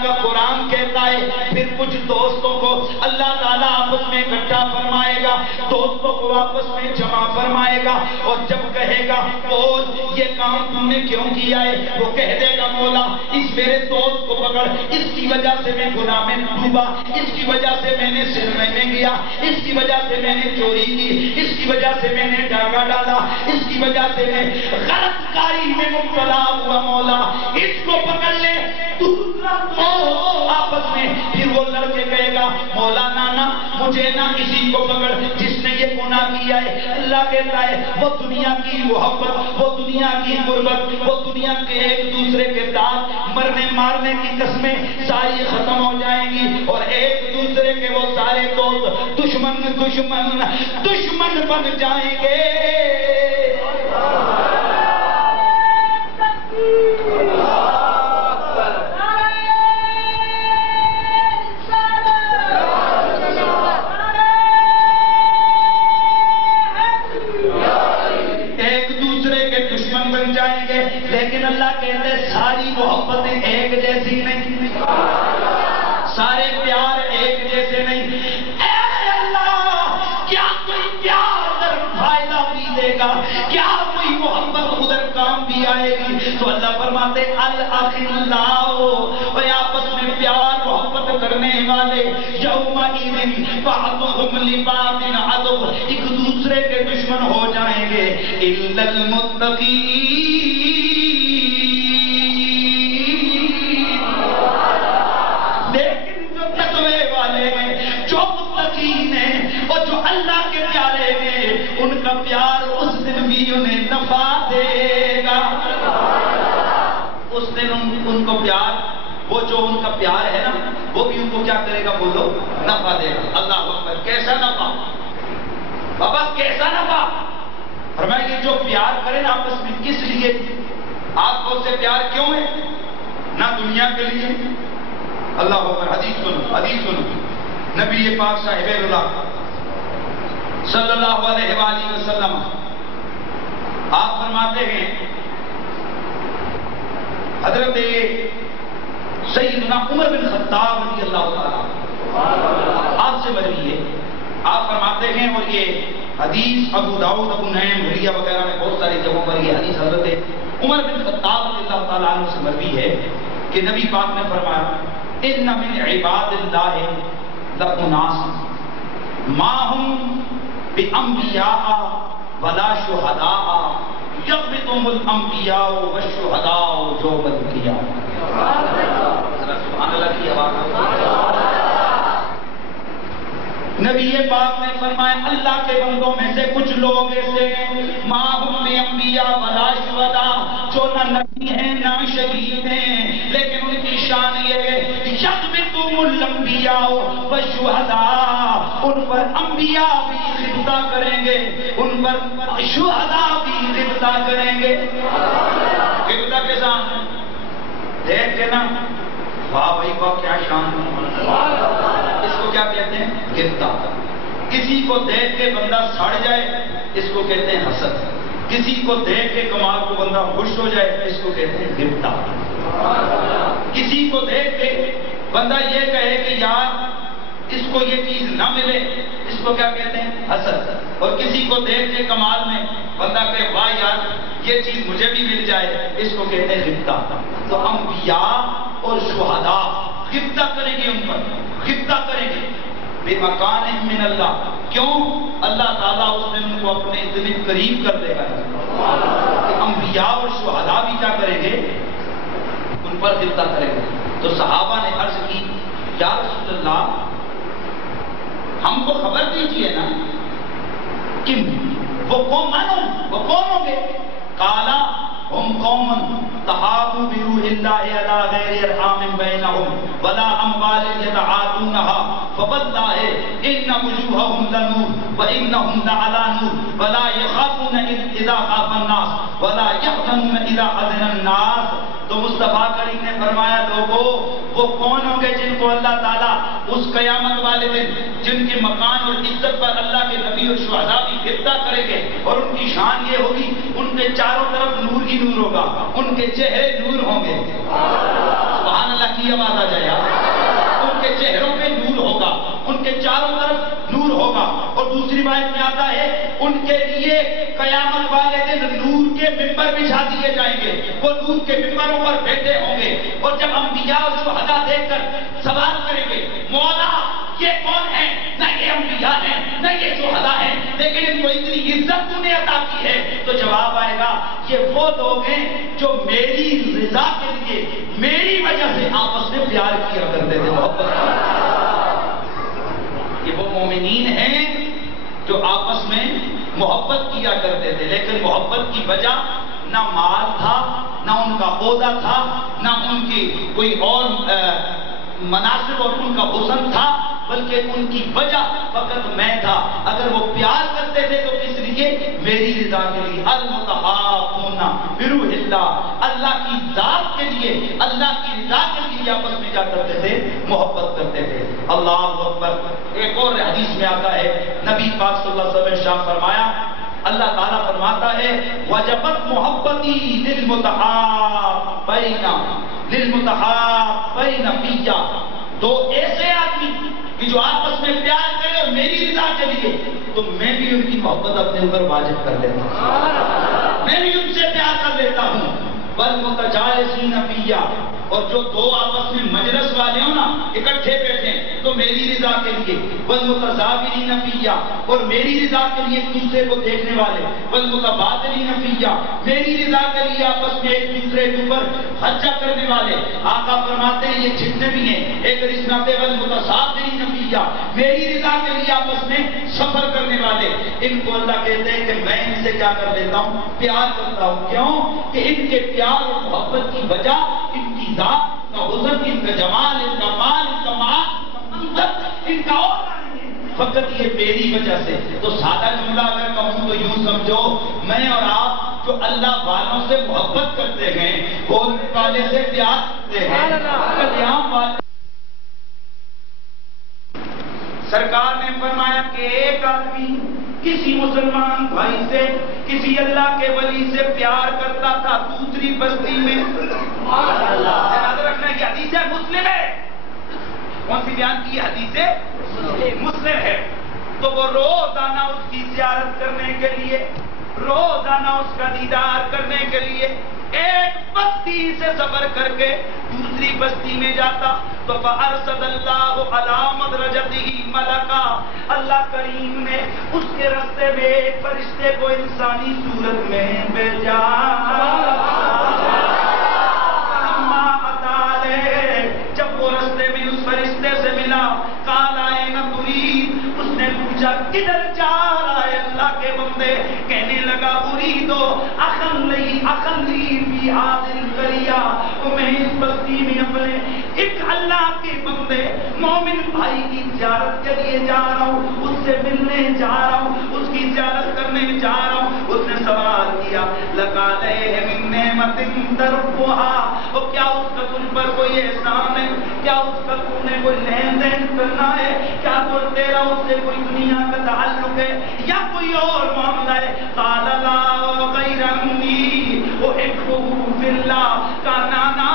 کا قرآن کہتا ہے پھر کچھ دوستوں کو اللہ تعالیٰ آپس میں اکٹھا فرمائے گا، دوستوں کو آپس میں جمع فرمائے گا، اور جب کہے گا بول یہ کام تم نے کیوں کیا ہے، وہ کہہ دے گا مولا اس میرے دوست کو پکڑ، اس کی وجہ سے میں گناہ میں ڈوبا، اس کی وجہ سے میں نے سرمے میں گیا، اس کی وجہ سے میں نے چوری کی، اس کی وجہ سے میں نے ڈاکہ ڈالا، اس کی وجہ سے میں غلط کاری میں مبتلا ہوا، مولا اس کو پکڑ لے. دوسرا آپس میں پھر وہ لڑکے کہے گا مولا نانا مجھے نہ کسی کو پکڑ جس نے یہ گناہ کیا ہے. اللہ کہتا ہے وہ دنیا کی محبت، وہ دنیا کی غربت، وہ دنیا کے ایک دوسرے کے دانت مرنے مارنے کی قسمیں ساری ختم ہو جائیں گی، اور ایک دوسرے کے وہ سارے دوست دشمن بن جائیں گے. لیکن اللہ کہتے ساری محبتیں ایک جیسی نہیں، سارے پیار ایک جیسے نہیں۔ اے اللہ، کیا کوئی پیار ادھر فائدہ بھی دے گا، کیا کوئی محبت ادھر کام بھی آئے گی؟ تو اللہ فرماتے الاخلاء، وہ آپس میں پیار محبت کرنے والے یومئذ بعضهم لبعض عدو، ایک دوسرے کے دشمن ہو جائیں گے، الا المتقین، لیکن جو تقوی والے ہیں، جو متقین ہیں اور جو اللہ کے پیارے ہیں، ان کا پیار اس دن بھی انہیں نفع دے گا۔ اس دن ان کو پیار، وہ جو ان کا پیار ہے نا، وہ بھی ان کو کیا کرے گا؟ بولو، نفع دے گا۔ اللہ اکبر، کیسا نفع بابا، کیسا نفع؟ فرمایا کہ جو پیار کرے نا آپس میں، کس لیے آپ کو اس سے پیار کیوں ہے؟ نہ دنیا کے لیے۔ اللہ اکبر، حدیث سنو، حدیث سنو، نبی پاک صاحب اللہ صلی اللہ علیہ وآلہ وسلم آپ فرماتے ہیں، حضرت سیدنا عمر بن خطاب رضی اللہ تعالیٰ آپ سے مروی ہے، آپ فرماتے ہیں، اور یہ حدیث ابو داؤد، ابو نعیم، حلیہ وغیرہ میں بہت ساری جگہوں پر یہ حدیث حضرت عمر بن خطاب رضی اللہ تعالیٰ عنہ سے مروی ہے کہ نبی پاک نے فرمایا، ان من عباد اللہ لأناس ما هم بانبیاء ولا شہداء یقبضهم الانبیاء والشہداء یوم القیامہ۔ سبحان اللہ کی آواز۔ نبی پاک نے فرمایا اللہ کے بندوں میں سے کچھ لوگ ایسے ہیں، ما هم بانبیاء ولا شہداء، جو نہ نبی ہیں نہ شہید ہیں، لیکن ان کی شان یہ ہے یقبضهم الانبیاء والشہداء، ان پر انبیاء بھی غبطہ کریں گے، ان پر شہداء بھی غبطہ کریں گے۔ غبطہ کے ساتھ دیکھ کے نا، واہ بھائی واہ کیا شان ہے، اس کو کیا کہتے ہیں؟ غبطہ۔ کسی کو دیکھ کے بندہ سڑ جائے، اس کو کہتے ہیں حسد۔ کسی کو دیکھ کے کمال کو بندہ خوش ہو جائے، اس کو کہتے ہیں غبطہ۔ کسی کو دیکھ کے بندہ یہ کہے کہ یار اس کو یہ چیز نہ ملے، اس کو کیا کہتے ہیں؟ حسد۔ اور کسی کو دیکھ کے کمال میں بندہ کہے واہ یار یہ چیز مجھے بھی مل جائے، اس کو کہتے ہیں غبطہ۔ تو انبیاء اور شہداء غبطہ کریں گے، ان پر غبطہ کریں گے بمکان من اللہ۔ کیوں؟ اللہ تعالیٰ اس دن ان کو اپنے اتنے قریب کر دے گا کہ انبیاء اور شہداء بھی کیا کریں گے؟ ان پر غبطہ کریں گے۔ تو صحابہ نے عرض کی یا رسول اللہ ہم کو خبر دیجئے نا کہ وہ کون ہوں گے؟ قالا ہم قوم تحابوا بروح اللہ علی غیر ارحام بینہم ولا اموال یتعاطونها فواللہ ان وجوہہم لنور وانہم لعلی نور ولا یخافون اذا خاف الناس ولا یحزنون اذا حزن الناس۔ تو مصطفیٰ کریم نے فرمایا لوگوں وہ کون ہوں گے جن کو اللہ تعالیٰ اس قیامت والے دن، جن کے مکان اور عزت پر اللہ کے نبی اور شہداء بھی غبطہ کریں گے، اور ان کی شان یہ ہوگی ان کے چاروں طرف نور ہی نور ہوگا، ان کے چہرے نور ہوں گے۔ سبحان اللہ کی آواز آ جائے آپ۔ ان کے چہروں پہ نور ہوگا، ان کے چاروں طرف نور ہوگا۔ اور دوسری بات میں آتا ہے ان کے لیے قیامت والے دن نور کے ممبر بچھا دیے جائیں گے، وہ نور کے ممبروں پر بیٹھے ہوں گے، اور جب انبیاء اور شہداء دیکھ کر سوال کریں گے مولا یہ کون ہے؟ نہ یہ انبیاء ہیں نہ یہ شہداء ہیں، لیکن ان کو اتنی عزت تو نے عطا کی ہے، تو جواب آئے گا یہ وہ لوگ ہیں جو میری رضا کے لیے میری وجہ سے آپس میں پیار کیا کرتے تھے، محبت۔ یہ وہ مومنین ہیں جو آپس میں محبت کیا کرتے تھے، لیکن محبت کی وجہ نہ مال تھا، نہ ان کا عہدہ تھا، نہ ان کی کوئی اور مناسب اور ان کا حسن تھا، بلکہ ان کی وجہ فقط میں تھا۔ اگر وہ پیار کرتے تھے تو کس لیے؟ میری رضا کے لیے۔ المتحابون بروح اللہ، اللہ کی ذات کے لیے، اللہ کی رضا کے لیے آپس میں کیا کرتے تھے؟ محبت کرتے تھے۔ اللہ اکبر۔ ایک اور حدیث میں آتا ہے نبی پاک صلی اللہ علیہ وسلم نے ارشاد فرمایا اللہ تعالیٰ فرماتا ہے وجبت محبتی للمتحابین فیہ، دو ایسے آدمی کہ جو آپس میں پیار کرے اور میری رضا کے لیے، تو میں بھی ان کی محبت اپنے اوپر واجب کر لیتا ہوں، میں بھی ان سے پیار کر لیتا ہوں۔ والمتجالسین فیہ، اور جو دو آپس میں مجلس والے ہوں نا، اکٹھے بیٹھے تو میری رضا کے لیے، والمتزاورین فیہ، اور میری رضا کے لیے ایک دوسرے کو دیکھنے والے، والمتبادلین فیہ، میری رضا کے لیے آپس میں ایک دوسرے کے اوپر خرچہ کرنے والے۔ آقا فرماتے ہیں یہ جتنے بھی ہیں ایک رسمت والمتسافرین فیہ، میری رضا کے لیے آپس میں سفر کرنے والے، ان کو اللہ کہتے ہیں کہ میں ان سے کیا کر لیتا ہوں؟ پیار کرتا ہوں۔ کیوں؟ کہ ان کے پیار اور محبت کی وجہ ان کی ذات کا حسن، ان کا جمال، ان کا مال، ان کا مال، ان کا اور فقط یہ میری وجہ سے۔ تو سادہ جملہ اگر کہوں تو یوں سمجھو، میں اور آپ جو اللہ والوں سے محبت کرتے ہیں، بولنے والے سے پیار کرتے ہیں، قیام والے۔ سرکار نے فرمایا کہ ایک آدمی کسی مسلمان بھائی سے، کسی اللہ کے ولی سے پیار کرتا تھا دوسری بستی میں، یاد رکھنا کہ حدیث مسلم ہے، کون سی بیان کی حدیث مسلم ہے، تو وہ روزانہ اس کی زیارت کرنے کے لیے، روزانہ اس کا دیدار کرنے کے لیے ایک بستی سے سفر کر کے دوسری بستی میں جاتا، تو فَأَرْسَلَ اللَّهُ عَلَى مَدْرَجَتِهِ مَلَكًا، اللہ کریم نے اس کے راستے میں ایک فرشتے کو انسانی صورت میں بھیجا۔ جب وہ راستے میں اس فرشتے سے ملا، قَالَ أَيْنَ تُرِيدُ، اس نے پوچھا کدھر جا رہا ہے اللہ کے بندے؟ کہنے لگا اُرِيدُ أَخًا لِي فِي هَذِهِ الْقَرْيَةِ، میں اس بستی میں اپنے ایک اللہ کے بندے مومن بھائی کی زیارت کے لیے جا رہا ہوں، اس سے ملنے جا رہا ہوں، اس کی زیارت کرنے جا رہا ہوں۔ اس نے سوال کیا لَقَالَيْهِ مِن نِعْمَةٍ تَرْبُهَا، اور کیا اس کا تم پر کوئی احسان ہے؟ کیا اس کا تم نے کوئی لین دین کرنا ہے؟ کیا تیرا اس سے کوئی دنیا کا تعلق ہے یا کوئی اور معاملہ ہے؟ قَالَ لَا غَيْرَ أَنِّي أُحِبُّهُ فِي اللَّهِ، کہا نا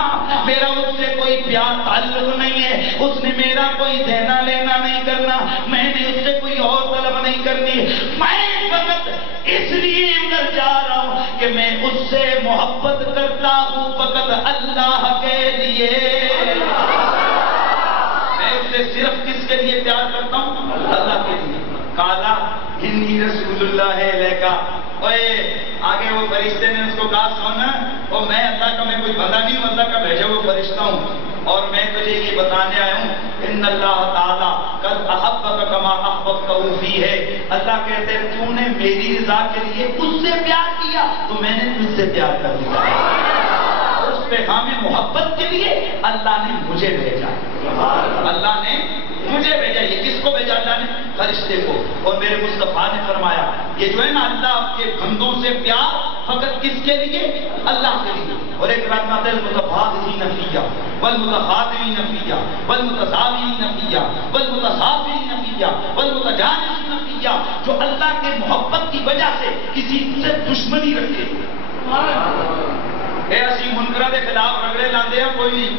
میرا اس سے کوئی پیار تعلق نہیں ہے، اس نے میرا کوئی دینا لینا نہیں کرنا، میں نے اس سے کوئی اور طلب نہیں کرنی، میں فقط اس لیے ادھر جا رہا ہوں کہ میں اس سے محبت کرتا ہوں فقط اللہ کے لیے، میں اس سے صرف کس کے لیے پیار کرتا ہوں؟ اللہ کے لیے۔ قَالَ إِنِّي رَسُولُ اللَّهِ إِلَيْكَ، آگے وہ فرشتے نے اس کو کہا سونا، اور میں اللہ کا میں کوئی بندہ نہیں ہوں، اللہ کا بھیجا وہ فرشتہ ہوں، اور میں تجھے یہ بتانے آیا ہوں ان اللہ تعالیٰ قد احبک کما احببتہ فیہ، اللہ کہتے ہیں تو نے میری رضا کے لیے اس سے پیار کیا تو میں نے تجھ سے پیار کر دیا، اس پیغام محبت کے لیے اللہ نے مجھے بھیجا، اللہ نے مجھے بھیجا۔ یہ کس کو بھیجا اللہ نے؟ فرشتے کو۔ اور میرے مصطفیٰ نے فرمایا یہ جو ہے نا اللہ کے بندوں سے پیار فقط کس کے لیے؟ اللہ کے لیے۔ اور ایک رحمت المتفاضلین فیہ والمتخاذلین فیہ والمتزاورین فیہ والمتصافرین فیہ والمتجالسین فیہ، جو اللہ کے محبت کی وجہ سے کسی سے دشمنی رکھے، اے اسی منکرہ کے خلاف رگڑے لاندے ہیں کوئی نہیں،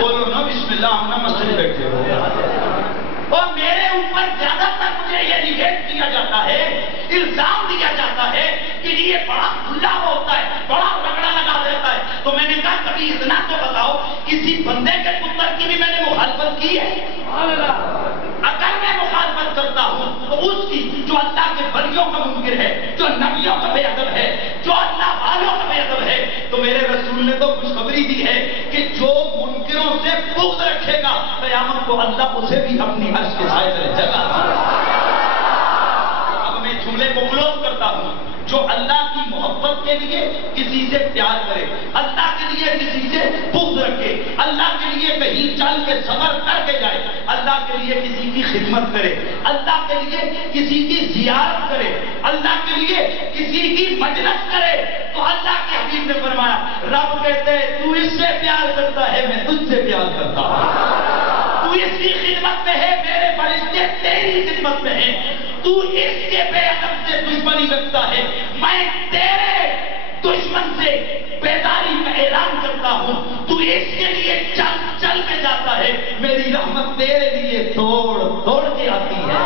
بولو نا بسم اللہ، ہم نا مسجد بیٹھے ہو، اور میرے اوپر زیادہ تر مجھے یہ نگیٹ کیا جاتا ہے، الزام دیا جاتا ہے کہ یہ بڑا کھلا ہوتا ہے، بڑا رگڑا لگا دیتا ہے، تو میں نے کہا کبھی اتنا تو بتاؤ کسی بندے کے پتر کی بھی میں نے مخالفت کی ہے؟ اگر میں مخالفت کرتا ہوں تو اس کی جو اللہ کے ولیوں کا منکر ہے، جو نبیوں کا بے ادب ہے، جو اللہ والوں کا بے ادب ہے، تو میرے رسول نے تو خوشخبری دی ہے کہ جو منکروں سے بغض رکھے گا قیامت کو اللہ اسے بھی اپنی عرش کے سائے میں جگہ۔ اب میں جملے کو کلوز کرتا ہوں، جو اللہ کی محبت کے لیے کسی سے پیار کرے، اللہ کے لیے کسی سے بغض رکھے، اللہ کے لیے کہیں چل کے سفر کر کے جائے، اللہ کے لیے کسی کی خدمت کرے، اللہ کے لیے کسی کی زیارت کرے، اللہ کے لیے کسی کی مجلس کرے، تو اللہ کے حبیب نے فرمایا رب کہتے ہیں تو اس سے پیار کرتا ہے میں تجھ سے پیار کرتا ہوں، تو اس کی خدمت میں ہے میرے فرشتے تیری خدمت میں ہیں، تو اس کے بے ادب سے دشمنی رکھتا ہے، میں تیرے دشمن سے بیداری کا اعلان کرتا ہوں، تو اس کے لیے چل چل کے جاتا ہے، میری رحمت تیرے لیے دوڑ دوڑ کے آتی ہے،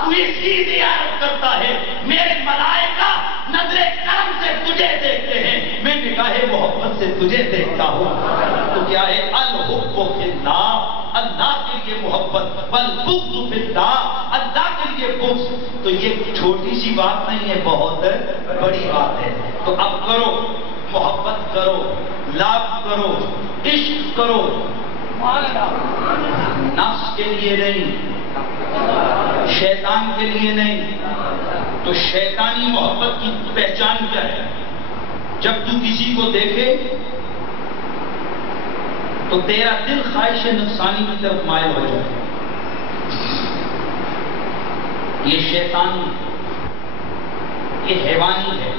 تو اس کی زیارت کرتا ہے، میرے ملائکہ نظر کرم سے تجھے دیکھتے ہیں، میں نگاہ محبت سے تجھے دیکھتا ہوں۔ تو کیا ہے؟ الحب فی اللہ، اللہ کے لیے محبت، والبغض فی اللہ، اللہ کے لیے بغض۔ تو یہ چھوٹی سی بات نہیں ہے، بہت بڑی بات ہے۔ تو اب کرو، محبت کرو، لو کرو، عشق کرو، نفس کے لیے نہیں، شیطان کے لیے نہیں۔ تو شیطانی محبت کی پہچان کیا ہے؟ جب تو کسی کو دیکھے تو تیرا دل خواہش نفسانی کی طرف مائل ہو جائے، یہ شیطانی، یہ حیوانی ہے۔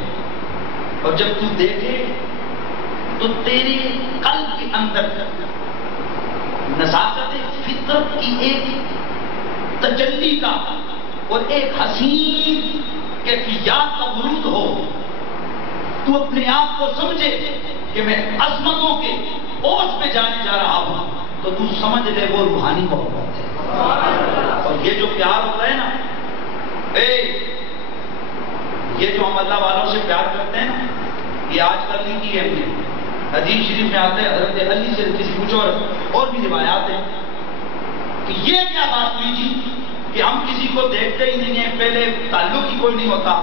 اور جب تو دیکھے تو تیرے قلب کے اندر نزاکت فطرت کی ایک تجلی کا اور ایک حسین کیفیات کا ورود ہو، تو اپنے آپ کو سمجھے کہ میں عظمتوں کے اوج پہ جانے جا رہا ہوں، تو سمجھ لے وہ روحانی محبت ہے۔ اور یہ جو پیار ہوتا ہے نا، یہ جو ہم اللہ والوں سے پیار کرتے ہیں نا، یہ آج کل نہیں کی ہے ہم نے۔ حدیث شریف میں آتا ہے، حضرت علی سے کسی پوچھو، اور بھی روایات ہیں کہ یہ کیا بات ہوئی جی کہ ہم کسی کو دیکھتے ہی نہیں ہیں، پہلے تعلق ہی کوئی نہیں ہوتا،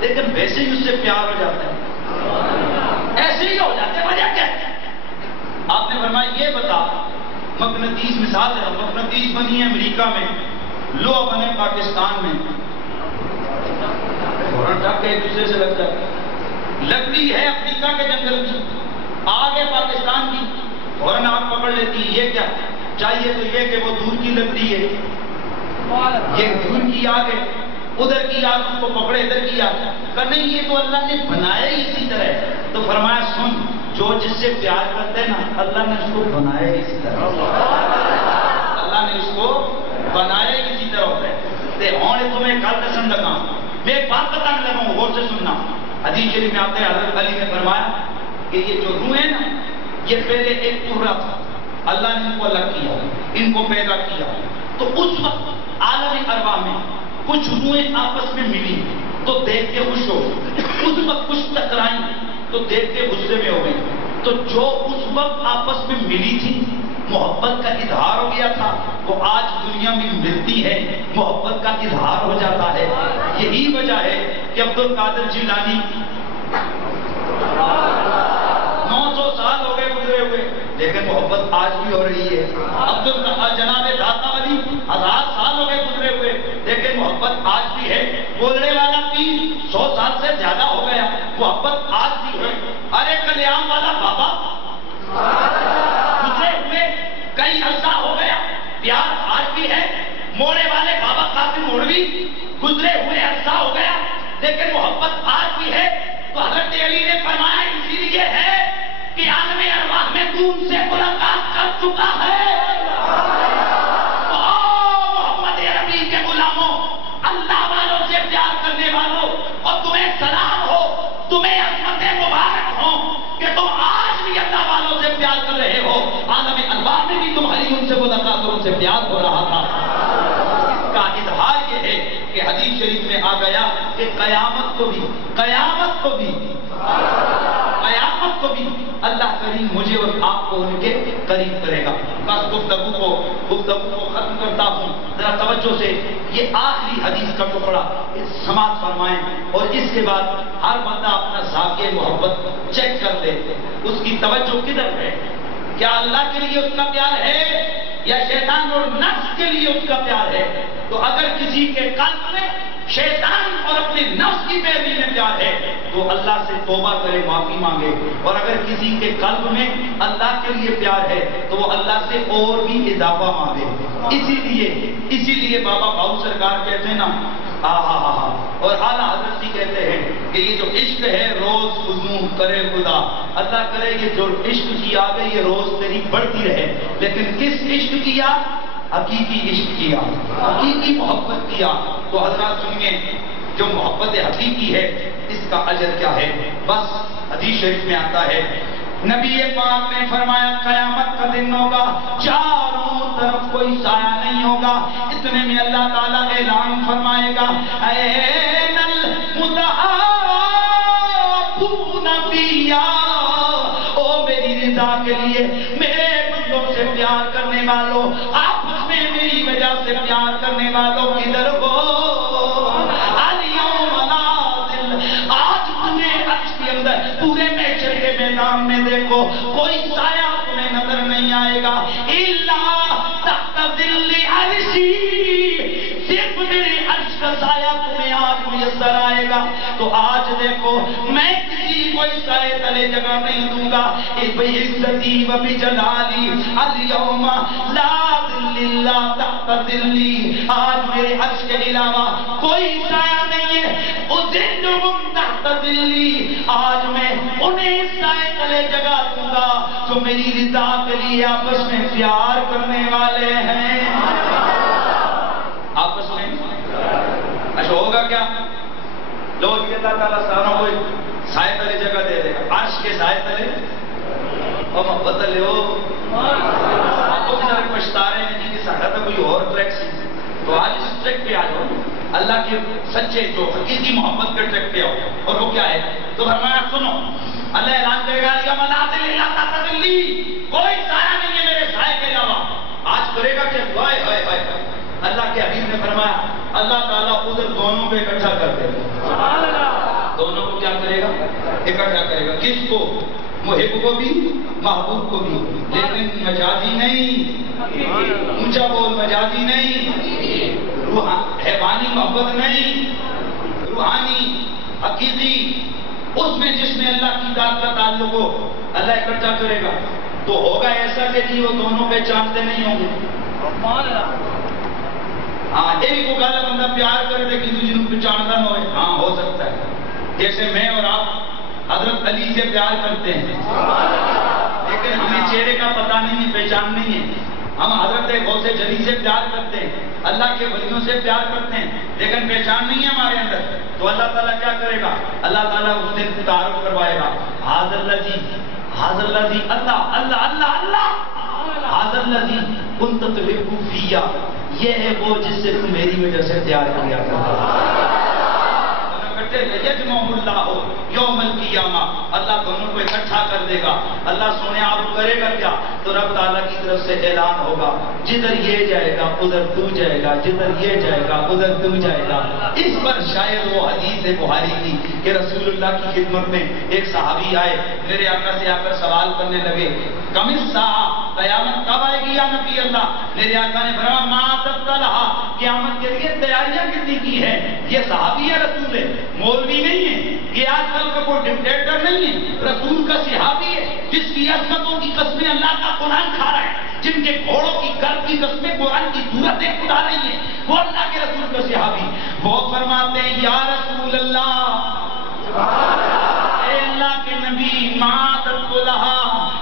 لیکن ویسے ہی اس سے پیار ہو جاتا ہے، ایسے ہی ہو جاتے ہیں، وجہ کیا ہے؟ آپ نے فرمایا یہ بتا، مقناطیس مثال ہے، مقناطیس بنی ہے امریکہ میں، لوہا بنے پاکستان میں، فوراً ٹھک کے ایک دوسرے سے لگتا ہے، لکڑی ہے افریقہ کے جنگل کی، آگے پاکستان کی، فوراً آگ پکڑ لیتی ہے۔ یہ کیا چاہیے؟ تو یہ کہ وہ دور کی لکڑی ہے، یہ دور کی آگ ہے، ادھر کی آگ اس کو پکڑے، ادھر کی آگ کہ نہیں، یہ تو اللہ نے بنایا ہی اسی طرح۔ تو فرمایا سن، جو جس سے پیار کرتے ہیں نا، اللہ نے اس کو بنایا ہی اسی طرح، اللہ نے اس کو بنایا ہی اسی طرح ہوتا ہے۔ تے ہونے تمہیں کل دسن لگا، میں ایک بات بتانے لگا ہوں، غور سے سننا۔ حدیث شریف میں آتے ہیں، حضرت علی نے فرمایا کہ یہ جو روح ہے نا، یہ پہلے ایک ٹکڑا تھا، اللہ نے ان کو الگ کیا، ان کو پیدا کیا، تو اس وقت عالم ارواح میں کچھ روحیں آپس میں ملی تو دیکھ کے خوش ہو، اس وقت کچھ ٹکرائیں تو دیکھ کے غصے میں ہو گئی۔ تو جو اس وقت آپس میں ملی تھی، محبت کا اظہار ہو گیا تھا، وہ آج دنیا میں ملتی ہے، محبت کا اظہار ہو جاتا ہے۔ یہی وجہ ہے کہ عبد القادر جیلانی 900 سال ہو گئے گزرے ہوئے، لیکن محبت آج بھی ہو رہی ہے۔ جناب داتا علی 1000 سال ہو گئے گزرے ہوئے، لیکن محبت آج بھی ہے۔ بولنے والا پیر 100 سال سے زیادہ ہو گیا، محبت آج بھی ہے۔ ارے کلیام والا بابا گزرے ہوئے کئی عرصہ ہو گیا، پیار آج بھی ہے۔ موڑے والے بابا قاسم موڑوی گزرے ہوئے عرصہ ہو گیا، لیکن محبت آج بھی ہے۔ تو حضرت علی نے فرمایا اسی لیے ہے کہ عالم ارواح میں تو ان سے ملاقات کر چکا ہے۔ محمد عربی کے غلاموں، اللہ والوں سے پیار کرنے والوں، اور تمہیں سلام ہو، تمہیں عظمتیں مبارک ہوں کہ تم آج بھی اللہ والوں سے پیار کر رہے ہو۔ عالم ارواح میں بھی تمہاری ان سے ملاقات اور ان سے پیار ہو رہا تھا۔ اس کا اظہار یہ ہے کہ حدیث شریف میں آ گیا کہ قیامت کو بھی اللہ کریم مجھے اور آپ کو ان کے قریب کرے گا۔ بس گفتگو کو ختم کرتا ہوں، ذرا توجہ سے یہ آخری حدیث کا ٹکڑا سماعت فرمائیں، اور اس کے بعد ہر بندہ اپنا ذاکر محبت چیک کر لے، اس کی توجہ کدھر ہے؟ کیا اللہ کے لیے اس کا پیار ہے یا شیطان اور نفس کے لیے اس کا پیار ہے؟ تو اگر کسی کے قلب میں شیطان اور اپنے نفس کی پیروی میں پیار ہے تو اللہ سے توبہ کرے، معافی مانگے، اور اگر کسی کے قلب میں اللہ کے لیے پیار ہے تو وہ اللہ سے اور بھی اضافہ مانگے۔ اسی لیے بابا بھاؤ سرکار کہتے ہیں نا، اور اعلیٰ حضرت جی کہتے ہیں کہ یہ جو عشق ہے روز فزوں کرے خدا، اللہ کرے یہ جو عشق کی آگ ہے یہ روز تیری بڑھتی رہے، لیکن کس عشق کی آگ؟ حقیقی عشق کیا، حقیقی محبت کیا، تو حضرات سنیے جو محبت حقیقی ہے اس کا اجر کیا ہے. بس حدیث شریف میں آتا ہے نبی پاک نے فرمایا قیامت کا دن ہوگا، چاروں طرف کوئی سایہ نہیں ہوگا، اتنے میں اللہ تعالیٰ اعلان فرمائے گا این المتحابون فیا، او میری رضا کے لیے میرے بندوں سے پیار کرنے والوں، آپس میں میری وجہ سے پیار کرنے والوں کدھر ہو؟ پورے محشر کے میدان میں دیکھو کوئی سایہ تمہیں نظر نہیں آئے گا الا تحت ظل عرشی، صرف میرے عرش کا سایہ تمہیں آج میسر آئے گا. تو آج دیکھو میں کسی کو اس سائے تلے جگہ نہیں دوں گا، بعزتی و بجلالی اليوم لا ظل الا تحت ظلی، آج میرے عرش کے علاوہ کوئی سایہ نہیں ہے. اذلهم تحت ظلی، آج میں انہیں اس سائے تلے جگہ دوں گا جو میری رضا کے لیے آپس میں پیار کرنے والے ہیں. آپس میں اچھا ہوگا کیا؟ لوگ اللہ تعالیٰ ساروں کو سائے تلے جگہ دے دے گا، عرش کے سائے تلے. اور محبت لے ہو آپ کو بچارے پچھتا رہے ہیں کہ ساڑھا تھا کوئی اور ٹریک سی، تو آج اس ٹریک پہ آ جاؤ، اللہ کے سچے جو حقیقی محبت کے ٹریک پہ آؤ. اور وہ کیا ہے؟ تو فرمایا سنو اللہ اعلان کرے گا یا منازل اللہ تعالی، کوئی سایہ نہیں ہے میرے سائے کے علاوہ. آج کرے گا کہ ہائے ہائے ہائے، اللہ کے حبیب نے فرمایا اللہ تعالیٰ ادھر دونوں کو اکٹھا کر دے گا. دونوں کو کیا کرے گا؟ اکٹھا کرے گا. کس کو؟ محب کو بھی محبوب کو بھی، لیکن مجازی نہیں، اونچا بول مجازی نہیں، حیوانی محبت نہیں، روحانی حقیقی، اس میں جس میں اللہ کی ذات کا تعلق ہو اللہ اکٹھا کرے گا. تو ہوگا ایسا کہ جی وہ دونوں پہچانتے نہیں ہوں گے. ہاں ایک کو گالا بندہ پیار کرے لیکن دوسرے کو پہچانتا نہ ہوئے، ہاں ہو سکتا ہے. جیسے میں اور آپ حضرت علی سے پیار کرتے ہیں لیکن ہمیں چہرے کا پتہ نہیں، پہچان نہیں ہے. ہم حضرت غوث جلی سے پیار کرتے ہیں، اللہ کے ولیوں سے پیار کرتے ہیں، لیکن پہچان نہیں ہے ہمارے اندر. تو اللہ تعالیٰ کیا کرے گا؟ اللہ تعالیٰ اس دن تعارف کروائے گا. حاضر الذی اللہ اللہ اللہ اللہ حاضر الذی کنت تحب فیہ، یہ ہے وہ جس سے تم میری وجہ سے پیار کیا کرتا. یجمع اللہ یوم القیامہ، اللہ دونوں کو اکٹھا کر دے گا. اللہ سونے آپ کرے گا کیا؟ تو رب تعالیٰ کی طرف سے اعلان ہوگا جدھر یہ جائے گا ادھر تو جائے گا، جدھر یہ جائے گا ادھر تو جائے گا. اس پر شاید وہ حدیث بخاری کی کہ رسول اللہ کی خدمت میں ایک صحابی آئے، میرے آقا سے آ کر سوال کرنے لگے کم الساعہ، قیامت کب آئے گی یا نبی اللہ؟ میرے آقا نے فرمایا ما تبتلھا، قیامت کے لیے تیاریاں کتنی کی ہے. یہ صحابی ہے، رسول ہے، مولوی نہیں ہے، یہ آج کل کا کوئی ڈکٹیٹر نہیں ہے، رسول کا صحابی ہے جس کی عظمتوں کی قسمیں اللہ کا قرآن کھا رہا ہے، جن کے گھوڑوں کی گرد کی قسمیں قرآن کی صورتیں اٹھا رہی ہیں، وہ اللہ کے رسول کا صحابی. وہ فرماتے ہیں یا رسول اللہ، اے اللہ کے نبی، ما تبتلھا،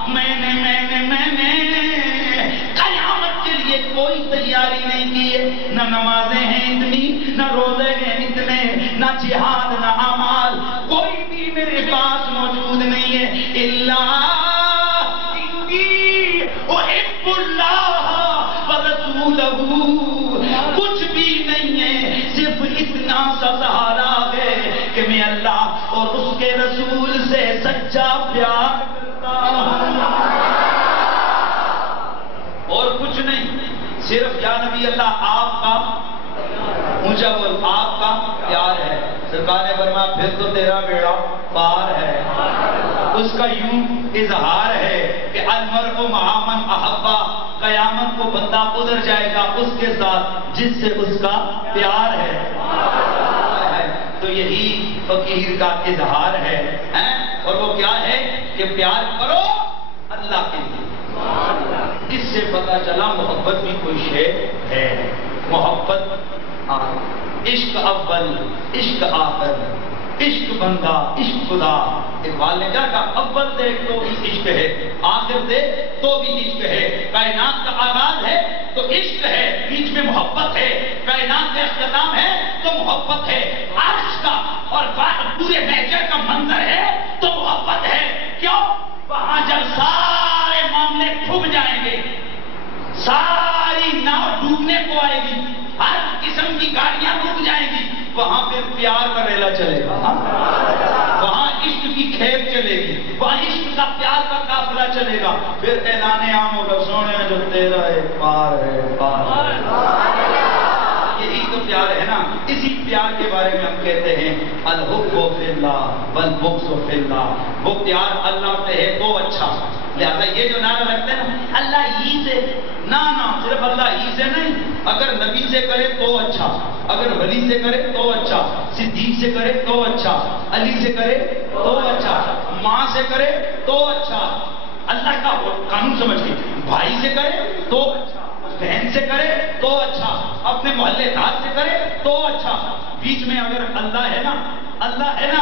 میں نے قیامت کے لیے کوئی تیاری نہیں کی ہے. نہ نمازیں ہیں اتنی، نہ روزے ہیں اتنے، نہ جہاد، نہ اعمال، کوئی بھی میرے پاس موجود نہیں ہے. اللہ انی احب اللہ ورسولہ، کچھ بھی نہیں ہے، صرف اتنا سا سہارا ہے کہ میں اللہ اور اس کے رسول سے سچا پیار کرتا ہوں، اور کچھ نہیں. صرف یا نبی اللہ آپ کا اونچا بول آپ کا پیار ہے. سرکار نے فرمایا پھر تو تیرا بیڑا پار ہے. اس کا یوں اظہار ہے کہ المرء مع من احبا، قیامت کو بندہ ادھر جائے گا اس کے ساتھ جس سے اس کا پیار ہے. تو یہی فقیر کا اظہار ہے. اور وہ کیا ہے کہ پیار کرو اللہ کے لیے. اس سے پتہ چلا محبت بھی کوئی شے ہے. محبت عشق اول، عشق آخر، عشق بندہ، عشق خدا. اقبال نے کیا کہا؟ اول دیکھ تو بھی عشق ہے، آخر دیکھ تو بھی عشق ہے. کائنات کا آغاز ہے تو عشق ہے، بیچ میں محبت ہے، کائنات کا اختتام ہے تو محبت ہے، عرش کا اور پورے محشر کا منظر ہے تو محبت ہے. کیوں؟ وہاں جب سارے معاملے ڈوب جائیں گے، ساری ناؤ ڈوبنے کو آئے گی، ہر قسم کی گاڑیاں ڈوب جائیں گی، وہاں پھر پیار کا ریلا چلے گا، وہاں عشق کی کھیپ چلے گی، وہاں عشق کا پیار کا قافلہ چلے گا. پھر اعلان عام ہوگا، سونے جو تیرا ایک پار ہے پار. یہی تو پیار ہے نا. اسی پیار کے بارے میں ہم کہتے ہیں الحب فی اللہ والبغض فی اللہ. وہ پیار اللہ سے ہے تو اچھا. لہذا یہ جو نعرہ لگتا ہے نا اللہ ہی سے، نہ صرف اللہ ہی سے نہیں، اگر نبی سے کرے تو اچھا، اگر ولی سے کرے تو اچھا، صدیق سے کرے تو اچھا، علی سے کرے تو اچھا، ماں سے کرے تو اچھا. اللہ کا قانون سمجھ کے بھائی سے کرے تو اچھا، بہن سے کرے تو اچھا، اپنے محلے دار سے کرے تو اچھا. بیچ میں اگر اللہ ہے نا، اللہ ہے نا